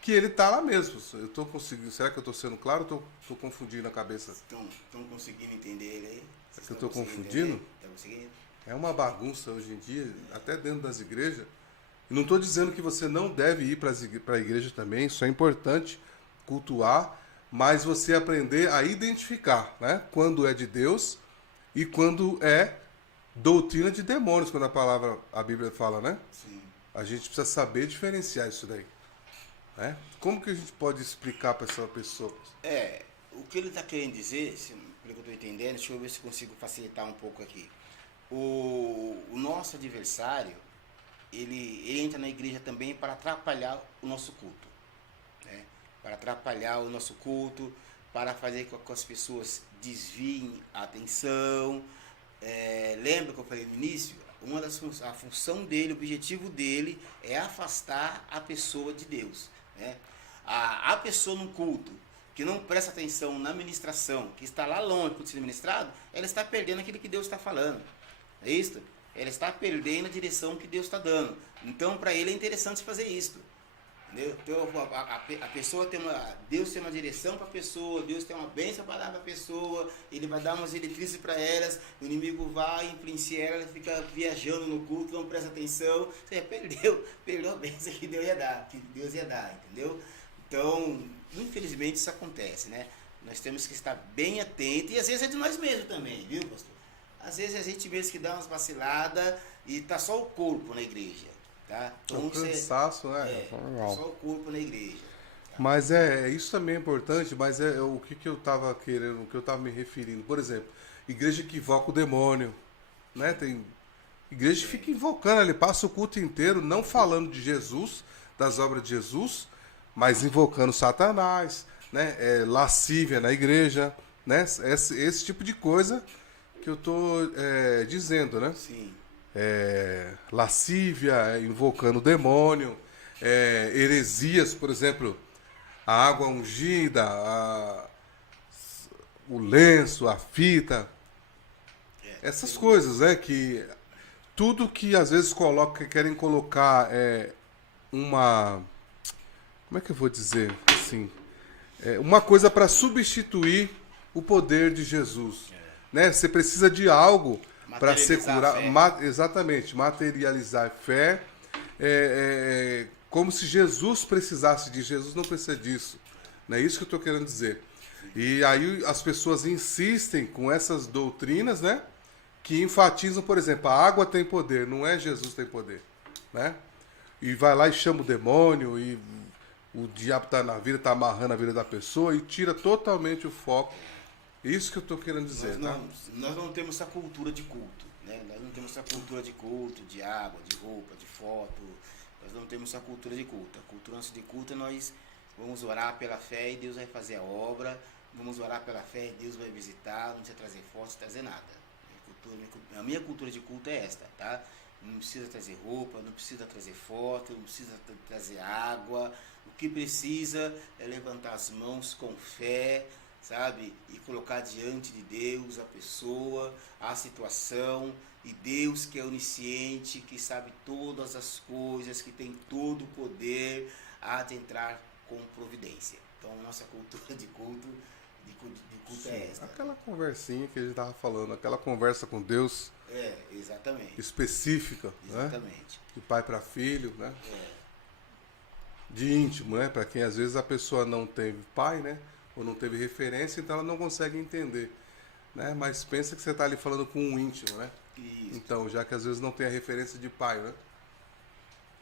que ele está lá mesmo. Eu estou conseguindo. Será que eu estou sendo claro ou estou confundindo a cabeça? Estão conseguindo entender ele aí? É que eu estou confundindo? Estão conseguindo? É uma bagunça hoje em dia, até dentro das igrejas. E não estou dizendo que você não deve ir para a igreja também, isso é importante, cultuar, mas você aprender a identificar, né? Quando é de Deus e quando é doutrina de demônios, quando a Bíblia fala, né? Sim. A gente precisa saber diferenciar isso daí. Né? Como que a gente pode explicar para essa pessoa? O que ele está querendo dizer, pelo que eu estou entendendo, deixa eu ver se consigo facilitar um pouco aqui. O nosso adversário, ele entra na igreja também para atrapalhar o nosso culto. Né? Para atrapalhar o nosso culto, para fazer com que as pessoas desviem a atenção. Lembra que eu falei no início? A função dele, o objetivo dele é afastar a pessoa de Deus. Né? A pessoa no culto que não presta atenção na ministração, que está lá longe para ser ministrado, ela está perdendo aquilo que Deus está falando. É isso? Ela está perdendo a direção que Deus está dando. Então, para ele é interessante fazer isso. Entendeu? Então, a pessoa Deus tem uma direção para a pessoa, Deus tem uma bênção para dar para a pessoa, Ele vai dar umas diretrizes para elas, o inimigo vai, influencia ela fica viajando no culto, não presta atenção, você perdeu a bênção que Deus ia dar, entendeu? Então, infelizmente isso acontece, né? Nós temos que estar bem atentos, e às vezes é de nós mesmos também, viu, pastor? Às vezes é a gente mesmo que dá umas vaciladas e tá só o corpo na igreja. Tá? Então, cansaço, né? Só o corpo na igreja. Tá? Mas isso também é importante, mas o que eu estava querendo, o que eu estava me referindo. Por exemplo, igreja que invoca o demônio, né? Tem igreja que fica invocando, ele passa o culto inteiro não falando de Jesus, das obras de Jesus, mas invocando Satanás, né? Lascívia na igreja, né? Esse tipo de coisa que eu estou dizendo, né? Sim. Lascívia, invocando o demônio, heresias, por exemplo, a água ungida, o lenço, a fita, essas coisas, né? Que tudo que às vezes querem colocar uma, como é que eu vou dizer assim, uma coisa para substituir o poder de Jesus, né? Você precisa de algo para ser curado, exatamente, materializar a fé, como se Jesus precisasse disso. Jesus não precisa disso, não é isso que eu estou querendo dizer. E aí as pessoas insistem com essas doutrinas, né? Que enfatizam, por exemplo, a água tem poder, não é Jesus tem poder, né? E vai lá e chama o demônio, e o diabo está na vida, está amarrando a vida da pessoa e tira totalmente o foco. Isso que eu estou querendo dizer, nós não temos essa cultura de culto, né? Nós não temos essa cultura de culto, de água, de roupa, de foto. Nós não temos essa cultura de culto. A cultura antes de culto, nós vamos orar pela fé e Deus vai fazer a obra. Vamos orar pela fé e Deus vai visitar, não precisa trazer fotos, trazer nada. A minha cultura de culto é esta, tá? Não precisa trazer roupa, não precisa trazer foto, não precisa trazer água. O que precisa é levantar as mãos com fé, sabe? E colocar diante de Deus a pessoa, a situação. E Deus, que é onisciente, que sabe todas as coisas, que tem todo o poder, há de entrar com providência. Então, nossa cultura de culto é essa. Aquela conversinha que a gente estava falando, aquela conversa com Deus. Exatamente. Específica, exatamente. Né? De pai para filho, né? De íntimo, né? Para quem às vezes a pessoa não teve pai, né? Ou não teve referência, então ela não consegue entender, né? Mas pensa que você está ali falando com um íntimo, né? Isso. Então, já que às vezes não tem a referência de pai, né?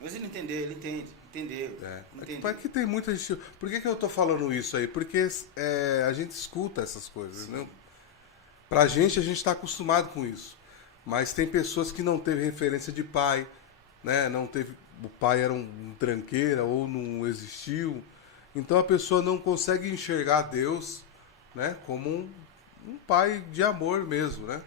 Mas ele entendeu, entendeu. É que tem muita gente. Por que eu tô falando isso aí? Porque a gente escuta essas coisas, né? Pra gente, a gente está acostumado com isso. Mas tem pessoas que não teve referência de pai, né? Não teve, o pai era um tranqueira ou não existiu. Então a pessoa não consegue enxergar Deus, né? Como um pai de amor mesmo, né?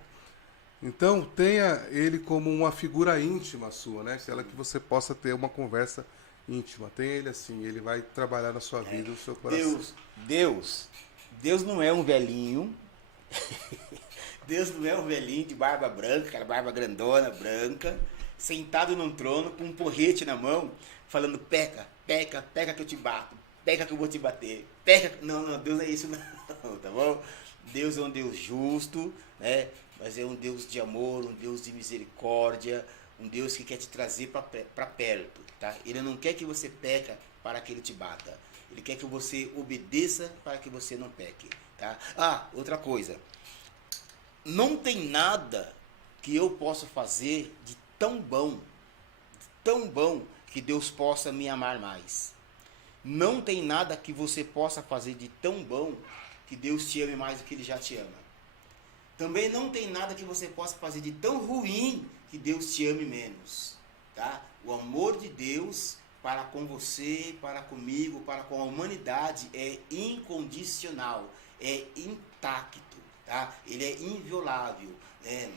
Então, tenha ele como uma figura íntima sua, né? Aquela que você possa ter uma conversa íntima. Tenha ele assim, ele vai trabalhar na sua vida, no seu coração. Deus não é um velhinho. Deus não é um velhinho de barba branca, aquela barba grandona, branca, sentado num trono com um porrete na mão, falando: peca, peca, peca que eu te bato, peca que eu vou te bater, peca. Não, Deus não é isso não, tá bom? Deus é um Deus justo, né? Mas é um Deus de amor, um Deus de misericórdia, um Deus que quer te trazer para perto, tá? Ele não quer que você peca para que ele te bata. Ele quer que você obedeça para que você não peque, tá? Outra coisa. Não tem nada que eu possa fazer de tão bom que Deus possa me amar mais. Não tem nada que você possa fazer de tão bom que Deus te ame mais do que ele já te ama. Também não tem nada que você possa fazer de tão ruim que Deus te ame menos, tá? O amor de Deus para com você, para comigo, para com a humanidade é incondicional, é intacto, tá? Ele é inviolável.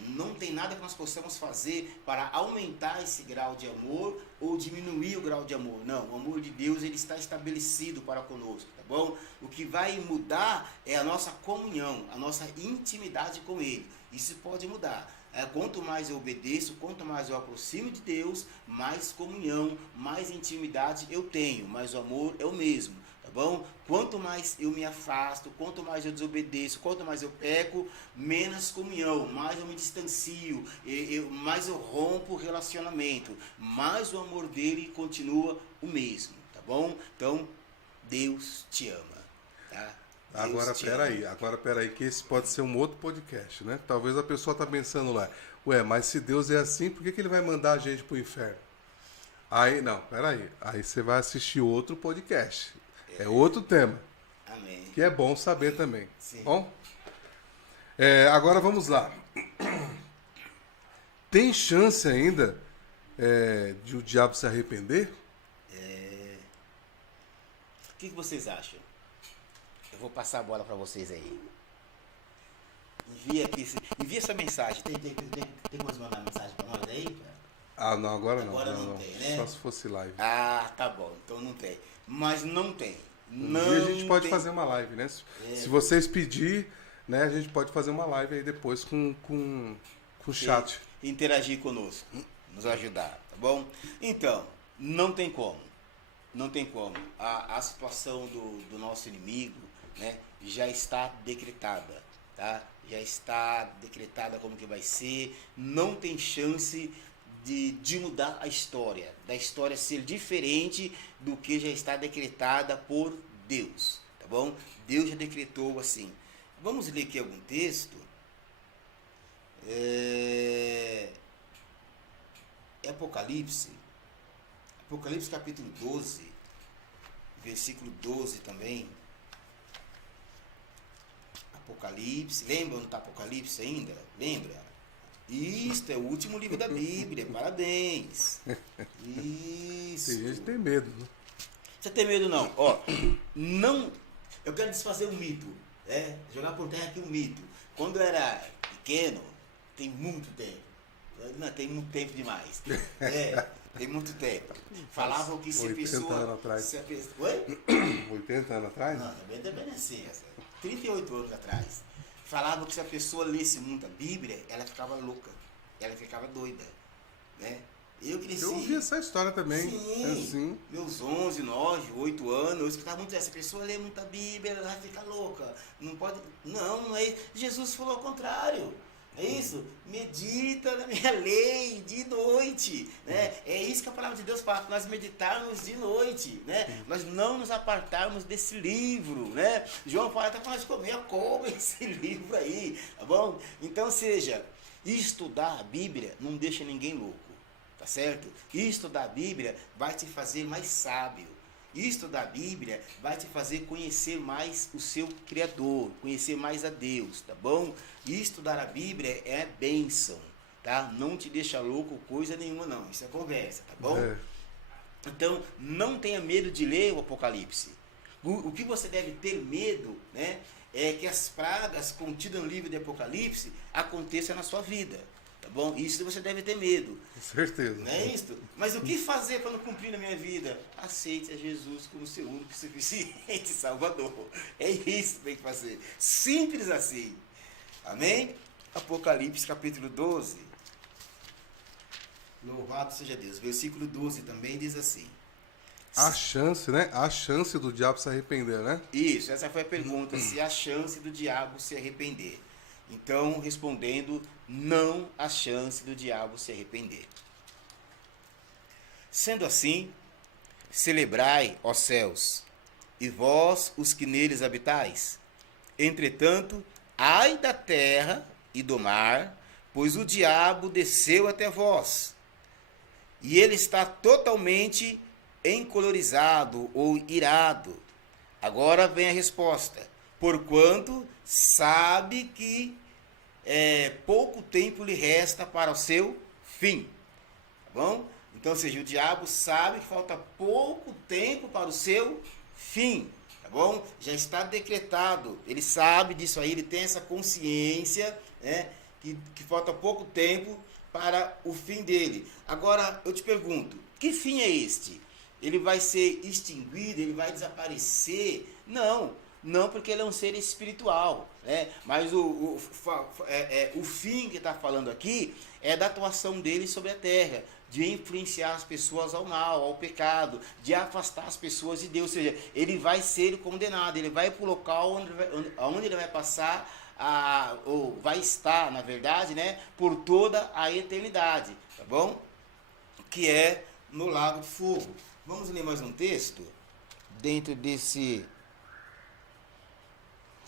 Não tem nada que nós possamos fazer para aumentar esse grau de amor ou diminuir o grau de amor. Não, o amor de Deus ele está estabelecido para conosco, tá bom? O que vai mudar é a nossa comunhão, a nossa intimidade com Ele. Isso pode mudar. Quanto mais eu obedeço, quanto mais eu aproximo de Deus, mais comunhão, mais intimidade eu tenho, mas o amor é o mesmo. Tá bom? Quanto mais eu me afasto, quanto mais eu desobedeço, quanto mais eu peco, menos comunhão, mais eu me distancio, mais eu rompo o relacionamento, mais o amor dele continua o mesmo, tá bom? Então, Deus te ama, tá? Agora peraí, que esse pode ser um outro podcast, né? Talvez a pessoa tá pensando lá, mas se Deus é assim, por que ele vai mandar a gente pro inferno? Aí você vai assistir outro podcast. É outro tema. Amém. Que é bom saber também. Sim. Bom? Agora vamos lá. Tem chance ainda de o diabo se arrepender? O que vocês acham? Eu vou passar a bola para vocês aí. Envia essa mensagem. Tem como você mandar mensagem para nós aí, cara? Ah, não, agora não. Agora não não. tem, né? Só se fosse live. Ah, tá bom. Então não tem. Mas não tem. Um dia a gente pode fazer uma live, né? Se vocês pedir, né, a gente pode fazer uma live aí depois com chat. Interagir conosco, nos ajudar, tá bom? Então, não tem como. Não tem como. A situação do nosso inimigo, né, já está decretada, tá? Já está decretada como que vai ser. Não tem chance de mudar a história, da história ser diferente do que já está decretada por Deus, tá bom? Deus já decretou assim. Vamos ler aqui algum texto. É Apocalipse capítulo 12, versículo 12 também. Apocalipse, lembra onde está Apocalipse ainda? Lembra? Isto é o último livro da Bíblia, parabéns. Isso. Tem gente que tem medo, né? Você tem medo não? Ó, não. Eu quero desfazer um mito, né? Jogar por terra aqui um mito. Quando eu era pequeno, tem muito tempo. Não, tem muito tempo demais. Tem muito tempo. Falavam que se a pessoa. 80 anos atrás. Oi? 80 anos atrás? Não, também assim, 38 anos atrás. Falavam que se a pessoa lesse muito a Bíblia, ela ficava louca, ela ficava doida, né? Eu cresci... Eu ouvi essa história também. Sim, assim. Meus 11, 9, 8 anos, eu escutava muito essa pessoa lê muita Bíblia, ela fica louca. Não pode... Não é... Jesus falou ao contrário. É isso? Medita na minha lei de noite, né? É isso que a palavra de Deus fala, nós meditarmos de noite, né? Nós não nos apartarmos desse livro, né? João fala até para nós comer, como esse livro aí, tá bom? Então, seja, estudar a Bíblia não deixa ninguém louco, tá certo? Estudar a Bíblia vai te fazer mais sábio. Estudar a Bíblia vai te fazer conhecer mais o seu Criador, conhecer mais a Deus, tá bom? Estudar a Bíblia é bênção, tá? Não te deixa louco coisa nenhuma não, isso é conversa, tá bom? Então, não tenha medo de ler o Apocalipse. O que você deve ter medo, né, é que as pragas contidas no livro de Apocalipse aconteçam na sua vida. Tá bom? Isso você deve ter medo. Com certeza. Não é isso? Mas o que fazer para não cumprir na minha vida? Aceite a Jesus como seu único e suficiente Salvador. É isso que tem que fazer. Simples assim. Amém? Apocalipse capítulo 12. Louvado seja Deus. Versículo 12 também diz assim. A chance, né? A chance do diabo se arrepender, né? Isso, essa foi a pergunta. Se há chance do diabo se arrepender. Então, respondendo, não há chance do diabo se arrepender. Sendo assim, celebrai, ó céus, e vós os que neles habitais. Entretanto, ai da terra e do mar, pois o diabo desceu até vós, e ele está totalmente encolorizado ou irado. Agora vem a resposta. Porquanto sabe que pouco tempo lhe resta para o seu fim. Tá bom? Então, ou seja, o diabo sabe que falta pouco tempo para o seu fim. Tá bom? Já está decretado. Ele sabe disso aí, ele tem essa consciência, né, que falta pouco tempo para o fim dele. Agora, eu te pergunto, que fim é este? Ele vai ser extinguido? Ele vai desaparecer? Não. Não, porque ele é um ser espiritual, né? Mas o fim que está falando aqui é da atuação dele sobre a terra, de influenciar as pessoas ao mal, ao pecado, de afastar as pessoas de Deus. Ou seja, ele vai ser condenado, ele vai para o local onde ele vai passar, ou vai estar, na verdade, né, por toda a eternidade, tá bom? Que é no lago de fogo. Vamos ler mais um texto dentro desse...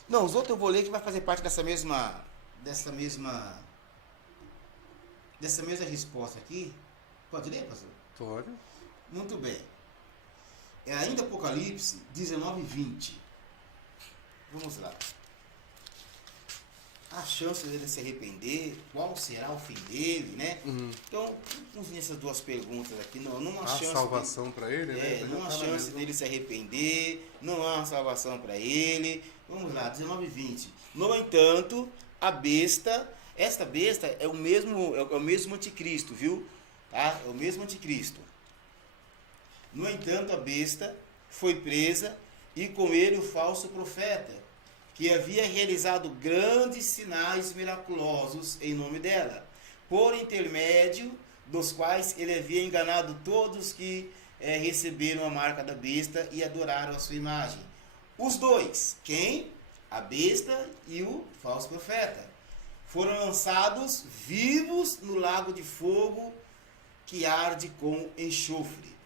Não, os outros eu vou ler que vai fazer parte dessa mesma resposta aqui. Pode ler, pastor? Pode. Muito bem. É ainda Apocalipse 19 e 20. Vamos lá. A chance dele se arrepender, qual será o fim dele, né? Então, vamos nessas duas perguntas aqui. Não há chance salvação para ele, né? Não há chance dele se arrepender, não há salvação para ele. Vamos lá, 19 e 20. No entanto, a besta, esta besta é o mesmo anticristo, viu? Tá? É o mesmo anticristo. No entanto, a besta foi presa e com ele o falso profeta, que havia realizado grandes sinais miraculosos em nome dela, por intermédio dos quais ele havia enganado todos que receberam a marca da besta e adoraram a sua imagem. Os dois, quem? A besta e o falso profeta, foram lançados vivos no lago de fogo que arde com enxofre.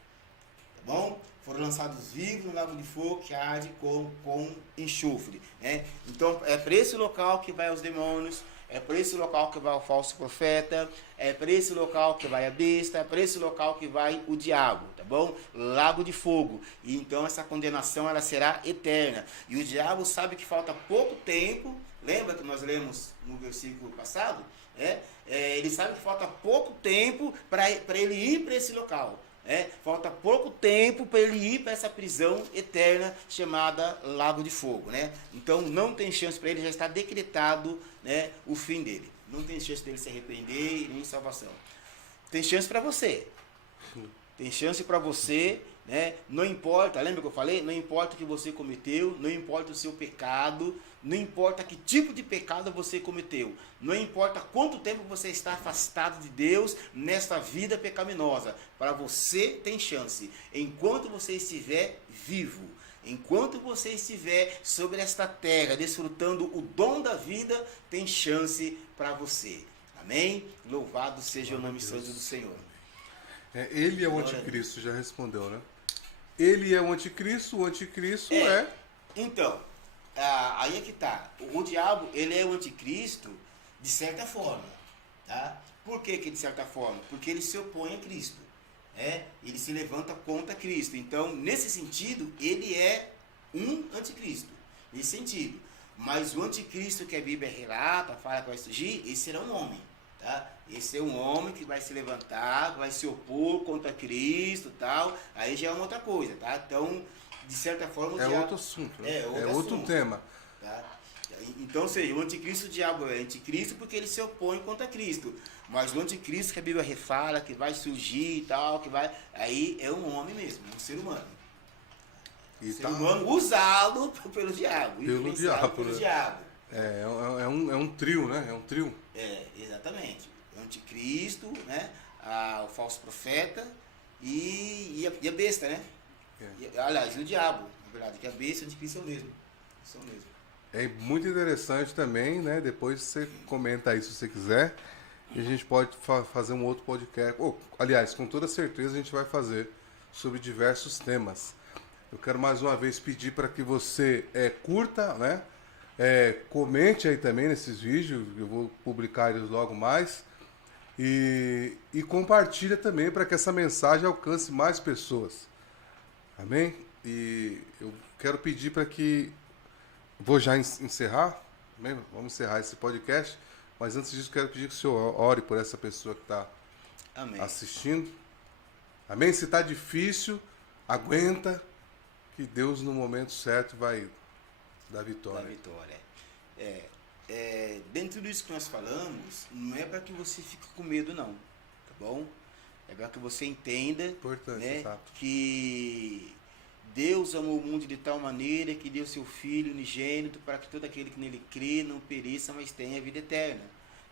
Tá bom? Foram lançados vivos no lago de fogo que arde com enxofre. Né? Então, é para esse local que vai os demônios, é para esse local que vai o falso profeta, é para esse local que vai a besta, é para esse local que vai o diabo, tá bom? Lago de fogo. E então essa condenação ela será eterna. E o diabo sabe que falta pouco tempo, lembra que nós lemos no versículo passado? Ele sabe que falta pouco tempo para ele ir para esse local. Falta pouco tempo para ele ir para essa prisão eterna chamada Lago de Fogo, né? Então não tem chance para ele, já está decretado, né, o fim dele. Não tem chance dele se arrepender e nem salvação. Tem chance para você. Tem chance para você, né? Não importa, lembra que eu falei? Não importa o que você cometeu, não importa o seu pecado, não importa que tipo de pecado você cometeu, não importa quanto tempo você está afastado de Deus nesta vida pecaminosa, para você tem chance, enquanto você estiver vivo, enquanto você estiver sobre esta terra, desfrutando o dom da vida, tem chance para você. Amém? Louvado seja o nome santo do Senhor. Ele é o anticristo, já respondeu, né? Ele é o anticristo é... Então, aí é que tá. O diabo, ele é o anticristo de certa forma, tá? Por que de certa forma? Porque ele se opõe a Cristo, ele se levanta contra Cristo. Então, nesse sentido, ele é um anticristo, nesse sentido. Mas o anticristo que a Bíblia relata, fala que vai surgir, esse será um homem, tá? Esse é um homem que vai se levantar, vai se opor contra Cristo, tal. Aí já é uma outra coisa, tá? Então, de certa forma... outro assunto, né? É outro tema. Tá? Então, ou seja, o anticristo, o diabo é anticristo porque ele se opõe contra Cristo. Mas o anticristo que a Bíblia refala, que vai surgir e tal, que vai... Aí é um homem mesmo, um ser humano. E ser humano usado pelo diabo. Pelo diabo. É um trio, né? É um trio. Exatamente. O anticristo, né? O falso profeta e a besta, né? Aliás, o diabo, na verdade, que a besta e o anticristo são mesmo. São mesmo. É muito interessante também, né? Depois você comenta aí se você quiser. E a gente pode fazer um outro podcast. Aliás, com toda certeza a gente vai fazer sobre diversos temas. Eu quero mais uma vez pedir para que você curta, né? Comente aí também nesses vídeos, eu vou publicar eles logo mais. E compartilha também para que essa mensagem alcance mais pessoas. Amém? E eu quero pedir para que... Vou já encerrar, amém? Vamos encerrar esse podcast, mas antes disso quero pedir que o senhor ore por essa pessoa que está assistindo. Amém? Se está difícil, aguenta, que Deus no momento certo vai dar vitória. Dentro disso que nós falamos, não é para que você fique com medo não, tá bom? É para que você entenda, né, que Deus amou o mundo de tal maneira que deu seu Filho unigênito para que todo aquele que nele crê não pereça, mas tenha a vida eterna.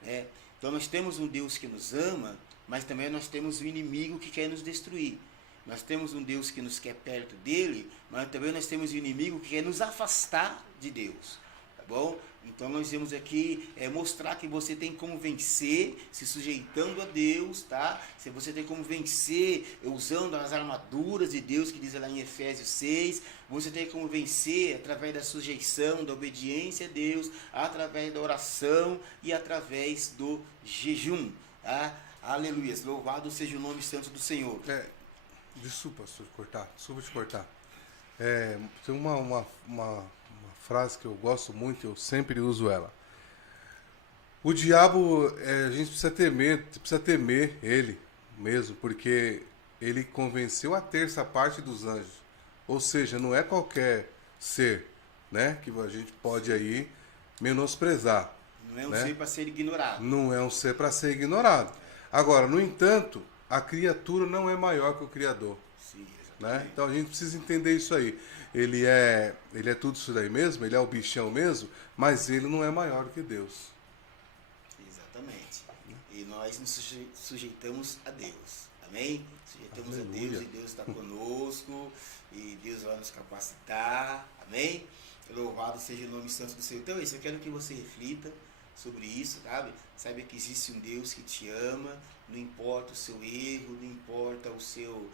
Né? Então nós temos um Deus que nos ama, mas também nós temos um inimigo que quer nos destruir. Nós temos um Deus que nos quer perto dele, mas também nós temos um inimigo que quer nos afastar de Deus. Tá bom? Então nós vamos aqui mostrar que você tem como vencer se sujeitando a Deus, tá? Se você tem como vencer usando as armaduras de Deus, que diz lá em Efésios 6, você tem como vencer através da sujeição, da obediência a Deus, através da oração e através do jejum, tá? Aleluia, louvado seja o nome santo do Senhor. Desculpa te cortar. Tem uma frase que eu gosto muito, eu sempre uso ela. O diabo, a gente precisa temer ele mesmo, porque ele convenceu a terça parte dos anjos. Ou seja, não é qualquer ser, né, que a gente pode aí menosprezar. Não é um né? ser para ser ignorado. Não é um ser para ser ignorado. Agora, no entanto, a criatura não é maior que o Criador. Sim, Né? Então a gente precisa entender isso aí. Ele é tudo isso daí mesmo, ele é o bichão mesmo, mas ele não é maior que Deus. Exatamente. E nós nos sujeitamos a Deus. Amém? Sujeitamos Aleluia. a Deus e Deus está conosco e Deus vai nos capacitar. Amém? Louvado seja o nome santo do Senhor. Então é isso, eu quero que você reflita sobre isso, sabe? Saiba que existe um Deus que te ama, não importa o seu erro, não importa o seu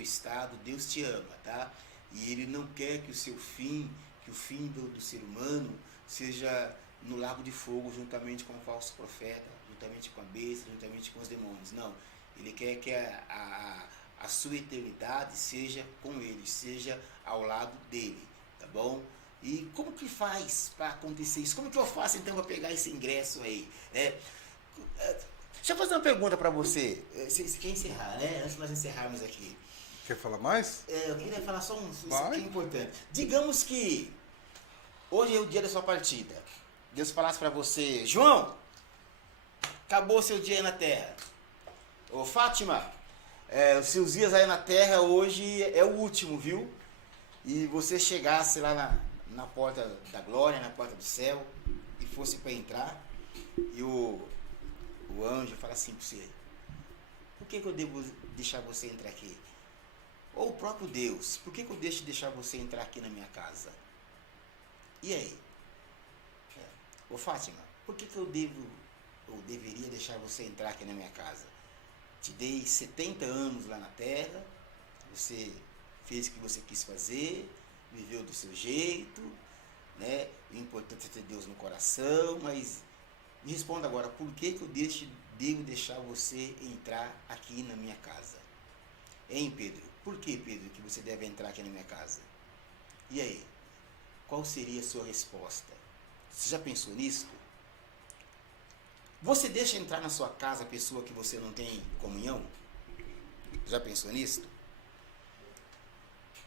estado, Deus te ama, tá? E Ele não quer que o seu fim, que o fim do ser humano seja no lago de fogo juntamente com o falso profeta, juntamente com a besta, juntamente com os demônios. Não, Ele quer que a sua eternidade seja com Ele, seja ao lado dEle, tá bom? E como que faz para acontecer isso? Como que eu faço então para pegar esse ingresso aí? Deixa eu fazer uma pergunta para você. Você quer encerrar, né? Antes de nós encerrarmos aqui. Quer falar mais? Eu queria falar só isso aqui é importante. Digamos que hoje é o dia da sua partida. Deus falasse para você, João, acabou seu dia aí na terra. Ô Fátima, os seus dias aí na terra hoje é o último, viu? E você chegasse lá na porta da glória, na porta do céu, e fosse para entrar, e o anjo fala assim para você, por que eu devo deixar você entrar aqui? Ou o próprio Deus, por que eu deixo deixar você entrar aqui na minha casa? E aí? Ô Fátima, por que eu deveria deixar você entrar aqui na minha casa? Te dei 70 anos lá na terra, você fez o que você quis fazer, viveu do seu jeito, né? O importante é ter Deus no coração, mas me responda agora, por que eu devo deixar você entrar aqui na minha casa? Hein, Pedro? Por que, Pedro, que você deve entrar aqui na minha casa? E aí? Qual seria a sua resposta? Você já pensou nisso? Você deixa entrar na sua casa a pessoa que você não tem comunhão? Já pensou nisso?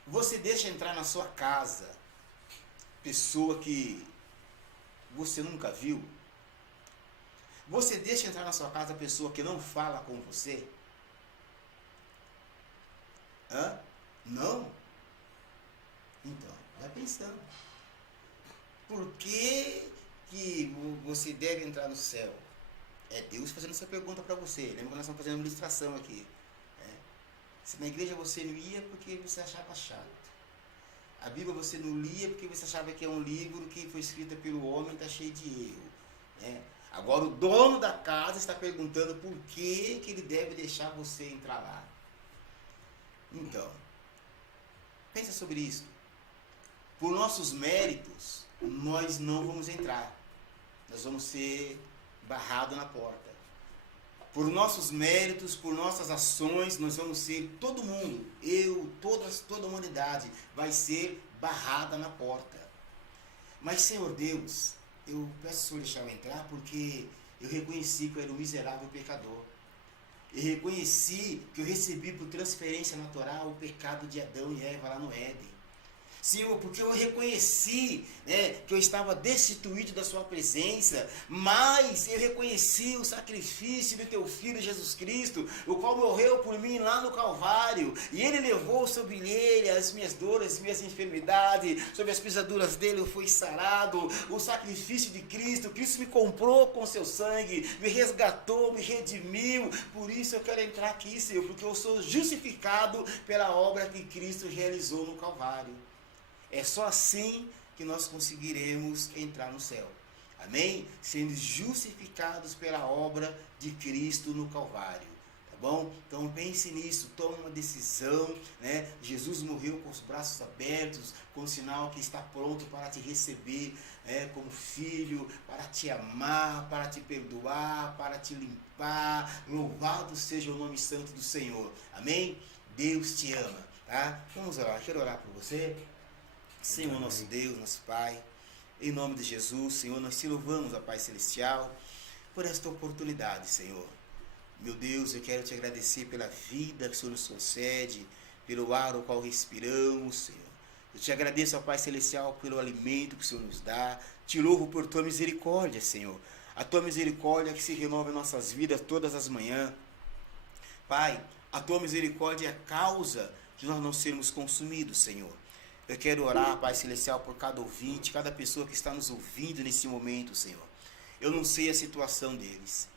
Você deixa entrar na sua casa pessoa que você nunca viu? Você deixa entrar na sua casa pessoa que não fala com você? Não? Então, vai pensando. Por que você deve entrar no céu? É Deus fazendo essa pergunta para você. Lembra que nós estamos fazendo uma ilustração aqui. Se na igreja você não ia porque você achava chato. A Bíblia você não lia porque você achava que é um livro que foi escrito pelo homem e está cheio de erro. Agora o dono da casa está perguntando por que ele deve deixar você entrar lá. Então, pensa sobre isso. Por nossos méritos, nós não vamos entrar. Nós vamos ser barrados na porta. Por nossos méritos, por nossas ações, nós vamos ser, todo mundo, toda a humanidade, vai ser barrada na porta. Mas, Senhor Deus, eu peço ao Senhor deixar eu entrar porque eu reconheci que eu era um miserável pecador. Eu reconheci que eu recebi por transferência natural o pecado de Adão e Eva lá no Éden. Senhor, porque eu reconheci, que eu estava destituído da sua presença, mas eu reconheci o sacrifício do teu Filho Jesus Cristo, o qual morreu por mim lá no Calvário, e ele levou sobre ele as minhas dores, as minhas enfermidades, sobre as pisaduras dele eu fui sarado. O sacrifício de Cristo me comprou com seu sangue, me resgatou, me redimiu. Por isso eu quero entrar aqui, Senhor, porque eu sou justificado pela obra que Cristo realizou no Calvário. É só assim que nós conseguiremos entrar no céu. Amém? Sendo justificados pela obra de Cristo no Calvário. Tá bom? Então pense nisso, tome uma decisão. Jesus morreu com os braços abertos, com o sinal que está pronto para te receber como filho, para te amar, para te perdoar, para te limpar. Louvado seja o nome santo do Senhor. Amém? Deus te ama. Tá? Vamos orar. Quero orar por você. Senhor, nosso Deus, nosso Pai, em nome de Jesus, Senhor, nós te louvamos, ó Pai Celestial, por esta oportunidade, Senhor. Meu Deus, eu quero te agradecer pela vida que o Senhor nos concede, pelo ar ao qual respiramos, Senhor. Eu te agradeço, ó Pai Celestial, pelo alimento que o Senhor nos dá. Te louvo por tua misericórdia, Senhor. A tua misericórdia que se renova em nossas vidas todas as manhãs. Pai, a tua misericórdia é a causa de nós não sermos consumidos, Senhor. Eu quero orar, Pai Celestial, por cada ouvinte, cada pessoa que está nos ouvindo nesse momento, Senhor. Eu não sei a situação deles.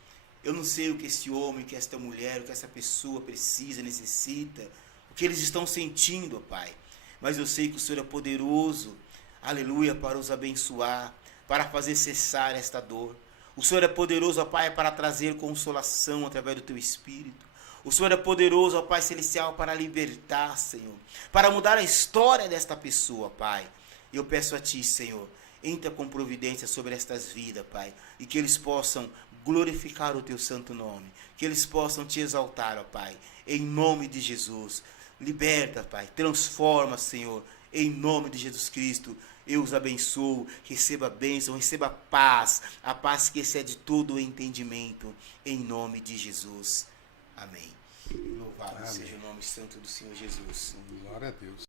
Eu não sei o que esse homem, que esta mulher, o que essa pessoa precisa, necessita, o que eles estão sentindo, ó Pai. Mas eu sei que o Senhor é poderoso, aleluia, para os abençoar, para fazer cessar esta dor. O Senhor é poderoso, ó Pai, para trazer consolação através do Teu Espírito. O Senhor é poderoso, ó Pai Celestial, para libertar, Senhor, para mudar a história desta pessoa, Pai. Eu peço a Ti, Senhor, entra com providência sobre estas vidas, Pai, e que eles possam glorificar o Teu santo nome, que eles possam Te exaltar, ó Pai, em nome de Jesus. Liberta, Pai, transforma, Senhor, em nome de Jesus Cristo. Eu os abençoo, receba bênção, receba paz, a paz que excede todo o entendimento, em nome de Jesus. Amém. Louvado seja o nome santo do Senhor Jesus. Glória a Deus.